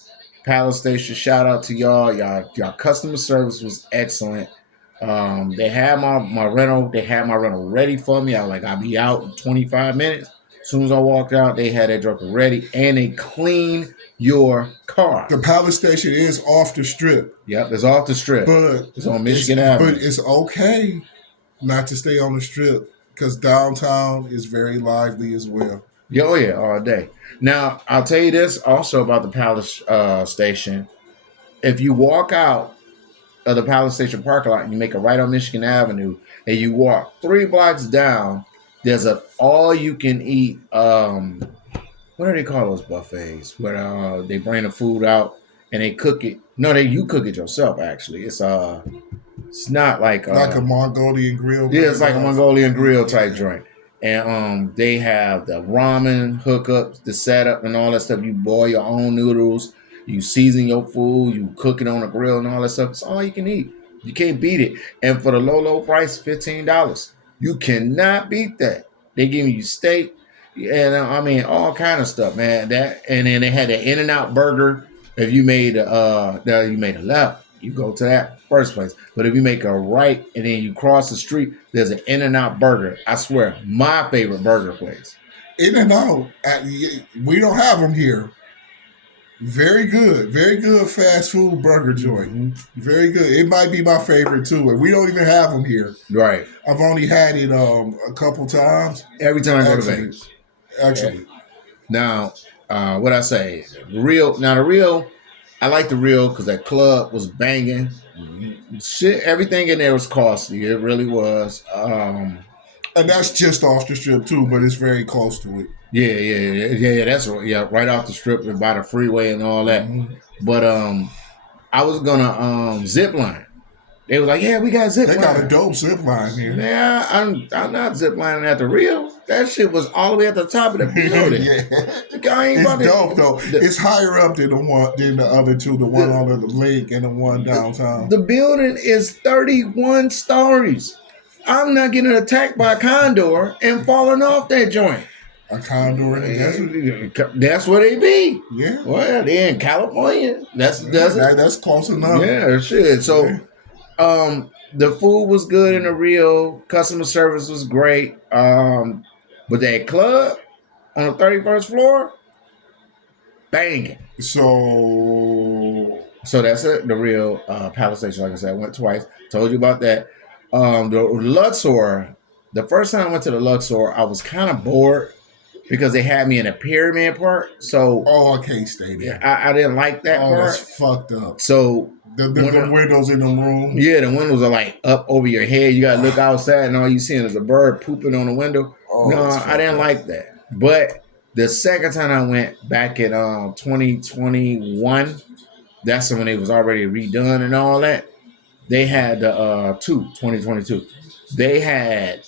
Palace Station, shout out to y'all. Y'all customer service was excellent. They had my rental. They had my rental ready for me. I'll be out in 25 minutes. As soon as I walked out, they had that truck ready, and they clean your car. The Palace Station is off the strip, Yep, it's off the strip. but It's on Michigan Avenue. But it's okay not to stay on the strip because downtown is very lively as well. Yeah, oh yeah, all day. Now I'll tell you this also about the Palace Station. If you walk out of the Palace Station parking lot and you make a right on Michigan Avenue and you walk 3 blocks down, there's a all you can eat. What do they call those buffets? Where they bring the food out and they cook it. No, you cook it yourself. Actually, it's not like Like a Mongolian grill. yeah, it's like a Mongolian grill type Yeah. joint. And they have the ramen hookups, the setup, and all that stuff. You boil your own noodles, you season your food, you cook it on a grill, and all that stuff. It's all you can eat. You can't beat it. And for the low price, $15, you cannot beat that. They give you steak, and I mean all kind of stuff, man. And then they had the In-N-Out burger. If you made you made a left, you go to that first place. But if you make a right and then you cross the street, there's an In-N-Out burger. I swear, my favorite burger place. In-N-Out, we don't have them here. Very good fast food burger joint. Mm-hmm. Very good. It might be my favorite too, and we don't even have them here. Right. I've only had it a couple times. Every time I go to Excellent. Vegas. Excellent. Now, what I say, the real I like the Rio because that club was banging. Shit, everything in there was costly. It really was. And that's just off the strip too, but it's very close to it. Yeah. That's right. Yeah, right off the strip and by the freeway and all that. Mm-hmm. But I was gonna zip line. They was like, "Yeah, we got zip They got a line." dope zip line here. Yeah, I'm not zip lining at the Rio. That shit was all the way at the top of the building. Yeah, I ain't it's about dope to, though. It's higher up than the other two, the one on the link and the one downtown. the building is 31 stories. I'm not getting attacked by a condor and falling off that joint. A condor in the desert. That's where they be. Yeah, Well, they in California. That's the desert. that's close enough. Yeah, shit. So, Yeah. the food was good in the Rio. Customer service was great. But that club on the 31st floor, banging. So So that's it. The Rio Palace Station. Like I said, I went twice. Told you about that. The Luxor. The first time I went to the Luxor, I was kind of bored because they had me in a pyramid part. So I can't stay there. I didn't like that part. That's fucked up. So the windows in the room. Yeah, the windows are like up over your head. You gotta look outside, and all you seeing is a bird pooping on the window. No, I didn't like that. But the second time I went back in 2021, that's when it was already redone and all that. They had the 2022. They had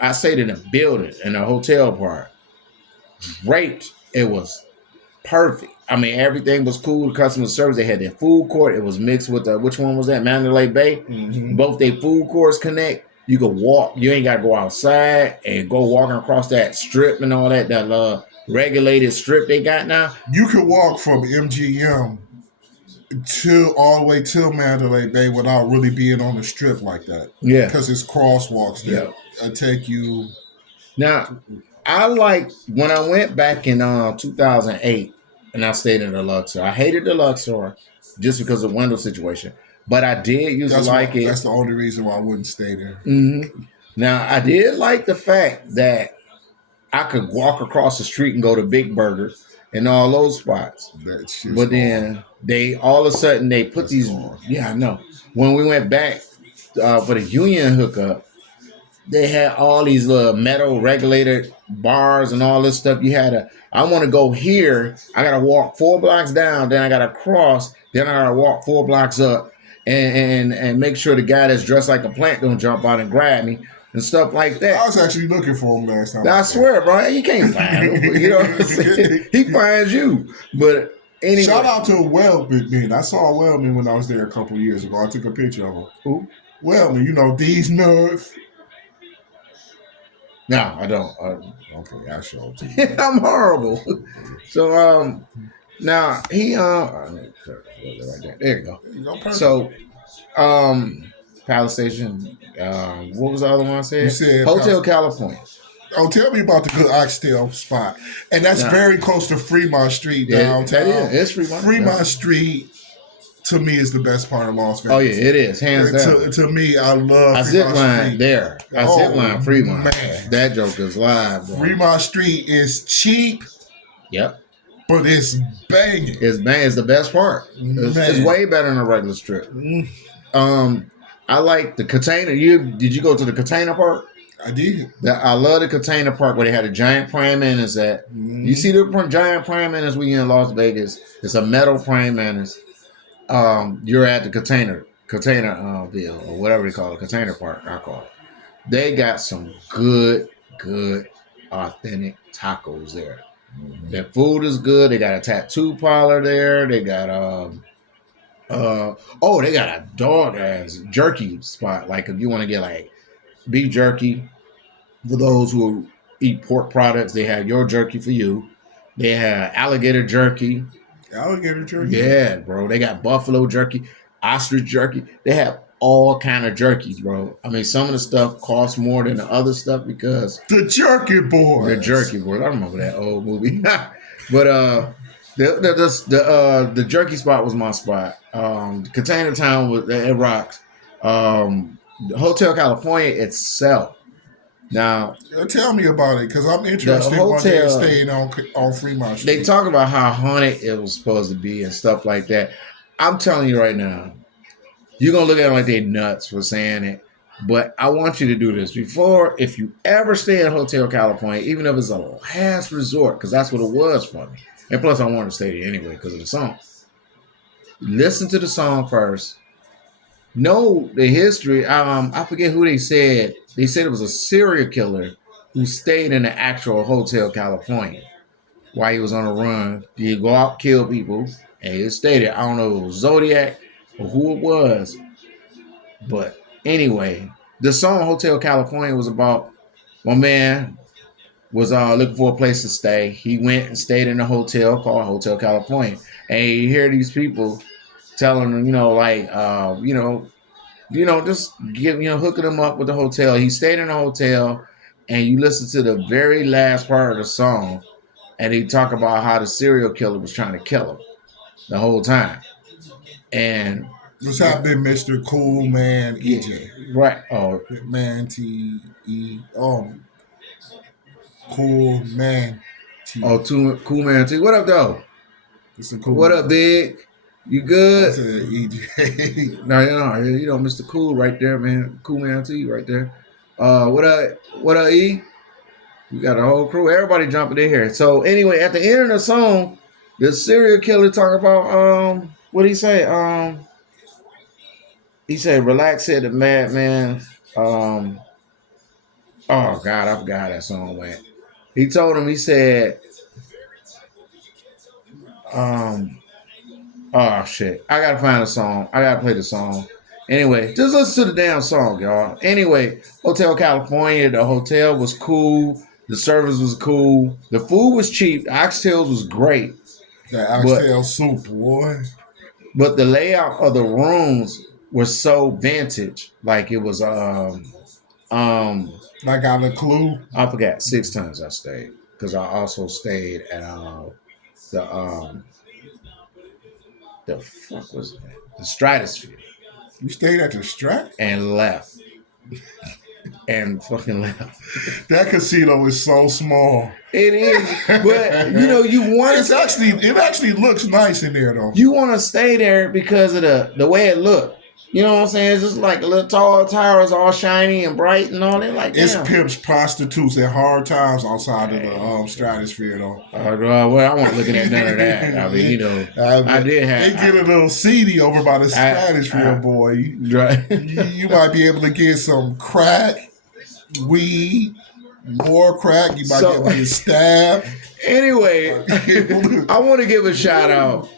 I stayed in a building in a hotel part. Great. It was perfect. I mean, everything was cool. The customer service, they had their food court. It was mixed with which one was that? Mandalay Bay. Mm-hmm. Both their food courts connect. You could walk. You ain't got to go outside and go walking across that strip and all that. That regulated strip they got now. You could walk from MGM to all the way till Mandalay Bay without really being on the strip like that. Yeah, because it's crosswalks that take you. Now, I like when I went back in 2008 and I stayed in the Luxor. I hated the Luxor just because of the window situation, but I did used to like it. That's the only reason why I wouldn't stay there. Mm-hmm. Now, I did like the fact that I could walk across the street and go to Big Burger and all those spots. But then they all of a sudden they put these. Yeah, I know. When we went back for the Union hookup, they had all these little metal regulated bars and all this stuff. You had I want to go here. I got to walk 4 blocks down. Then I got to cross. Then I got to walk 4 blocks up and make sure the guy that's dressed like a plant don't jump out and grab me and stuff like that. I was actually looking for him last time. I swear, bro, you can't find him. You know what I'm saying? He finds you. But anyway. Shout out to Wellman. I saw Wellman when I was there a couple years ago. I took a picture of him. Who? Wellman, you know, these nerds. No, I don't. Okay, I show to you. I'm horrible. So now he right there you go. So Palace Station. What was the other one I said? You said Hotel California. Oh, tell me about the good oxtail spot. And that's very close to Fremont Street downtown. That is. It's Fremont Street, to me, is the best part of Las Vegas. Oh, yeah, it is. Hands down. To me, I love I zip line there. I zip line Fremont. Man. That joke is live, bro. Fremont Street is cheap. Yep. But it's banging. It's the best part. It's way better than a regular strip. I like the container. Did you go to the container park? I did. I love the container park where they had a giant praying mantis at. Mm-hmm. You see the giant praying mantis when you're in Las Vegas? It's a metal praying mantis. You're at the container ville or whatever they call it, container park, I call it. They got some good, authentic tacos there. Mm-hmm. Their food is good. They got a tattoo parlor there. They got they got a dog ass jerky spot. Like if you want to get like beef jerky for those who eat pork products, they have your jerky for you. They have alligator jerky. Alligator jerky? Yeah, bro. They got buffalo jerky, ostrich jerky. They have all kind of jerkies, bro. I mean, some of the stuff costs more than the other stuff because the Jerky Boys. The Jerky Boys. I remember that old movie. But the jerky spot was my spot. Container Town it rocks. The Hotel California itself, Now, Tell me about it, because I'm the interested one day in hotel, staying on Fremont they Street. talk about how haunted it was supposed to be and stuff like that. I'm telling you right now, you're gonna look at them like they nuts for saying it. But I want you to do this before, if you ever stay at Hotel California, even if it's a last resort, because that's what it was for me. And plus, I wanted to stay there anyway because of the song. Listen to the song first. Know the history. I forget who they said. They said it was a serial killer who stayed in the actual Hotel California while he was on a run. He'd go out, kill people, and he'd stay there. I don't know if it was Zodiac or who it was. But anyway, the song Hotel California was about one man was looking for a place to stay. He went and stayed in a hotel called Hotel California. And you hear these people telling him, just hooking him up with the hotel. He stayed in a hotel, and you listen to the very last part of the song, and he talk about how the serial killer was trying to kill him the whole time. And What's happening, Mr. Cool Man yeah, EJ? right. Oh, Man TE. Oh, Cool Man T. too cool man. T. What up, though? It's a cool What up, man. Big? You I good? said EJ. No, Mr. Cool right there, man. Cool man T right there. What up, E? We got a whole crew. Everybody jumping in here. So anyway, at the end of the song, the serial killer talk about what he say? He said, "Relax," said the madman. Um, oh God, I forgot how that song went. He told him. He said, um, "Oh shit, I gotta find a song. I gotta play the song." Anyway, just listen to the damn song, y'all. Anyway, Hotel California. The hotel was cool. The service was cool. The food was cheap. The oxtails was great. That But oxtail soup, boy. but the layout of the rooms was so vintage. Like it was um I got a clue. I forgot 6 times I stayed because I also stayed at the the fuck was that? The Stratosphere You stayed at the Strat? and left and fucking left. That casino is so small. It is, but you want It's it actually looks nice in there though. you want to stay there because of the way it looked. You know what I'm saying? It's just like a little tall towers, all shiny and bright and all that. Like, It's damn. pimps, prostitutes, and hard times outside of the stratosphere though. Well, I wasn't looking at none of that. I mean, I did have. They get a little seedy over by the stratosphere, boy. Right. You might be able to get some crack, weed, more crack. You might be able to get stabbed. Anyway, I want to give a shout out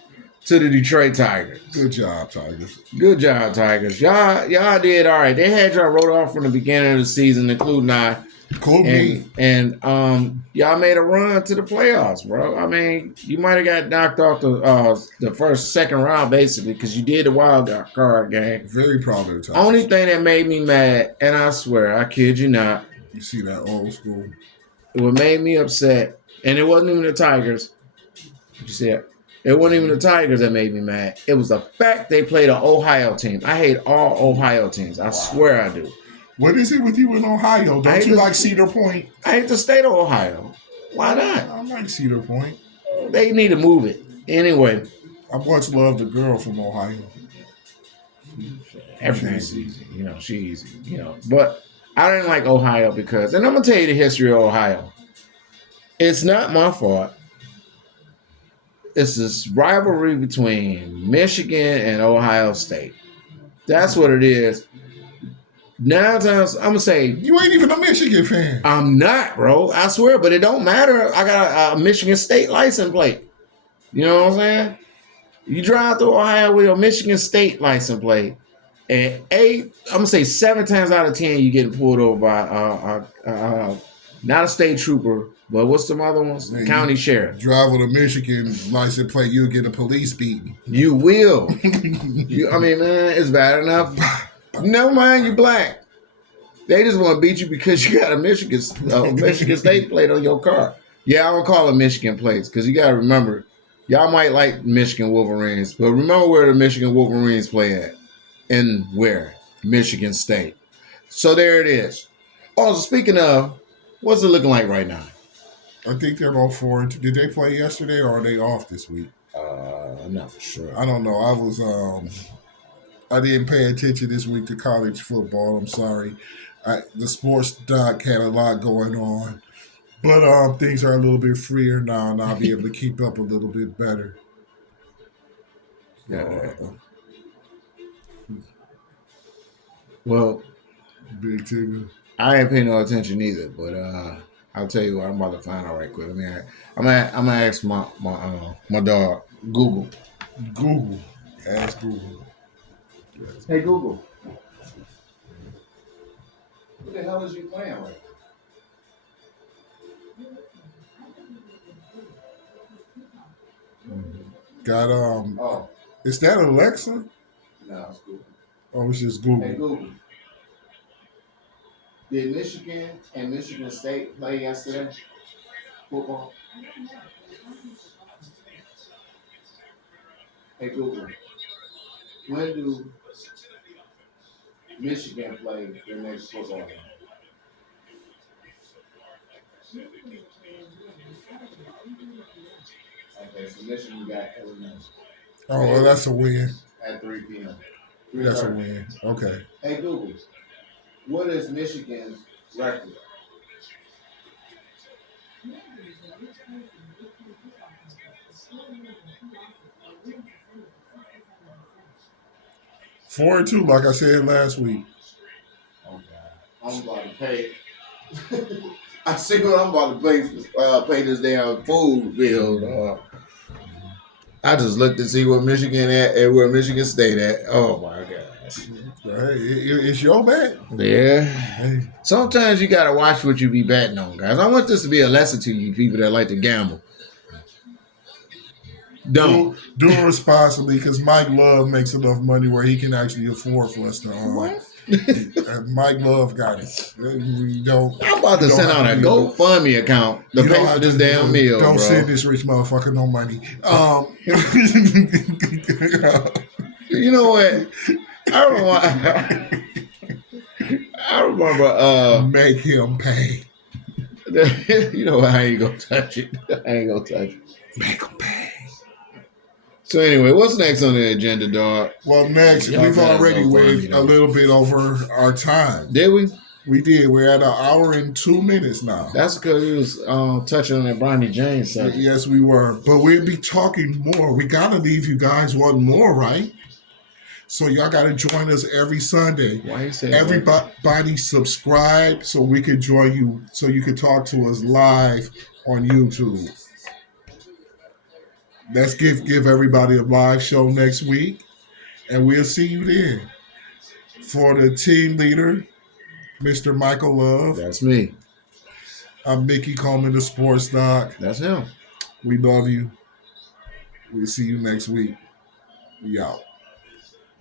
to the Detroit Tigers. Good job, Tigers. Good job, Tigers. Y'all did all right. They had y'all wrote off from the beginning of the season, including I. Cool and y'all made a run to the playoffs, bro. I mean, you might have got knocked off the second round basically because you did the wild card game. Very proud of the Tigers. Only thing that made me mad, and I swear, I kid you not. You see that old school. What made me upset, and it wasn't even the Tigers. You see it? It wasn't even the Tigers that made me mad. It was the fact they played an Ohio team. I hate all Ohio teams. I swear I do. What is it with you in Ohio? Don't you like Cedar Point? I hate the state of Ohio. Why not? I like Cedar Point. They need to move it. Anyway. I once loved a girl from Ohio. Everything's easy. She's easy. But I didn't like Ohio because, and I'm going to tell you the history of Ohio. It's not my fault. It's this rivalry between Michigan and Ohio State. That's what it is. 9 times, I'm going to say. You ain't even a Michigan fan. I'm not, bro. I swear, but it don't matter. I got a Michigan State license plate. You know what I'm saying? You drive through Ohio with a Michigan State license plate, and I'm going to say 7 times out of 10, you getting pulled over by not a state trooper, but what's some other ones? Man, county sheriff. Drive with a Michigan license plate, you'll get a police beating. You will. Man, it's bad enough. Never mind, you black. They just want to beat you because you got a Michigan State plate on your car. Yeah, I don't call it Michigan plates because you got to remember, y'all might like Michigan Wolverines, but remember where the Michigan Wolverines play at. And where? Michigan State. So there it is. Oh, speaking of, what's it looking like right now? I think they're all four. Did they play yesterday or are they off this week? I'm not for sure. I don't know. I didn't pay attention this week to college football. I'm sorry. The sports doc had a lot going on, but things are a little bit freer now, and I'll be able to keep up a little bit better. Yeah. So, Well, big Tigger. I ain't paying no attention either, but I'll tell you what, I'm about to find out right quick. I'm gonna ask my dog Google. Google. Ask Google. Hey Google, what the hell is you playing right? Got Oh, is that Alexa? no, it's Google. Or it's just Hey Google? Google, did Michigan and Michigan State play yesterday? Football. Hey Google, when do Michigan play their next football game? Okay, so Michigan got Illinois Oh, well, that's a win. at 3 p.m. That's a 3:30. win. Okay. Hey Google, what is Michigan's record? 4-2, like I said last week. Oh God, I'm about to pay. I see what I'm about to pay this damn food bill. I just looked to see where Michigan at and where Michigan State at. Oh my gosh. Hey, it's your bet. Yeah. Hey, Sometimes you gotta watch what you be betting on, guys. I want this to be a lesson to you people that like to gamble. Don't. do it responsibly because Mike Love makes enough money where he can actually afford for us to. What? Mike Love got it. We don't. I'm about to send out a GoFundMe account to pay for this damn meal, Don't bro. send this rich motherfucker no money. You know what? I don't want. I remember. Make him pay. You know what? I ain't gonna touch it. I ain't gonna touch it. Make him pay. So anyway, what's next on the agenda, dog? Well, next we've already went a little bit over our time. Did we? We did. We're at 1 hour and 2 minutes now. That's because we was touching on that Bronny James subject. Yes, we were. But we'll be talking more. We got to leave you guys wanting more, right? So y'all got to join us every Sunday. Why you say everybody subscribe so we can join you, so you can talk to us live on YouTube. Let's give everybody a live show next week, and we'll see you then. For the team leader, Mr. Michael Love. That's me. I'm Mickey Coleman, the sports doc. That's him. We love you. We'll see you next week. We out.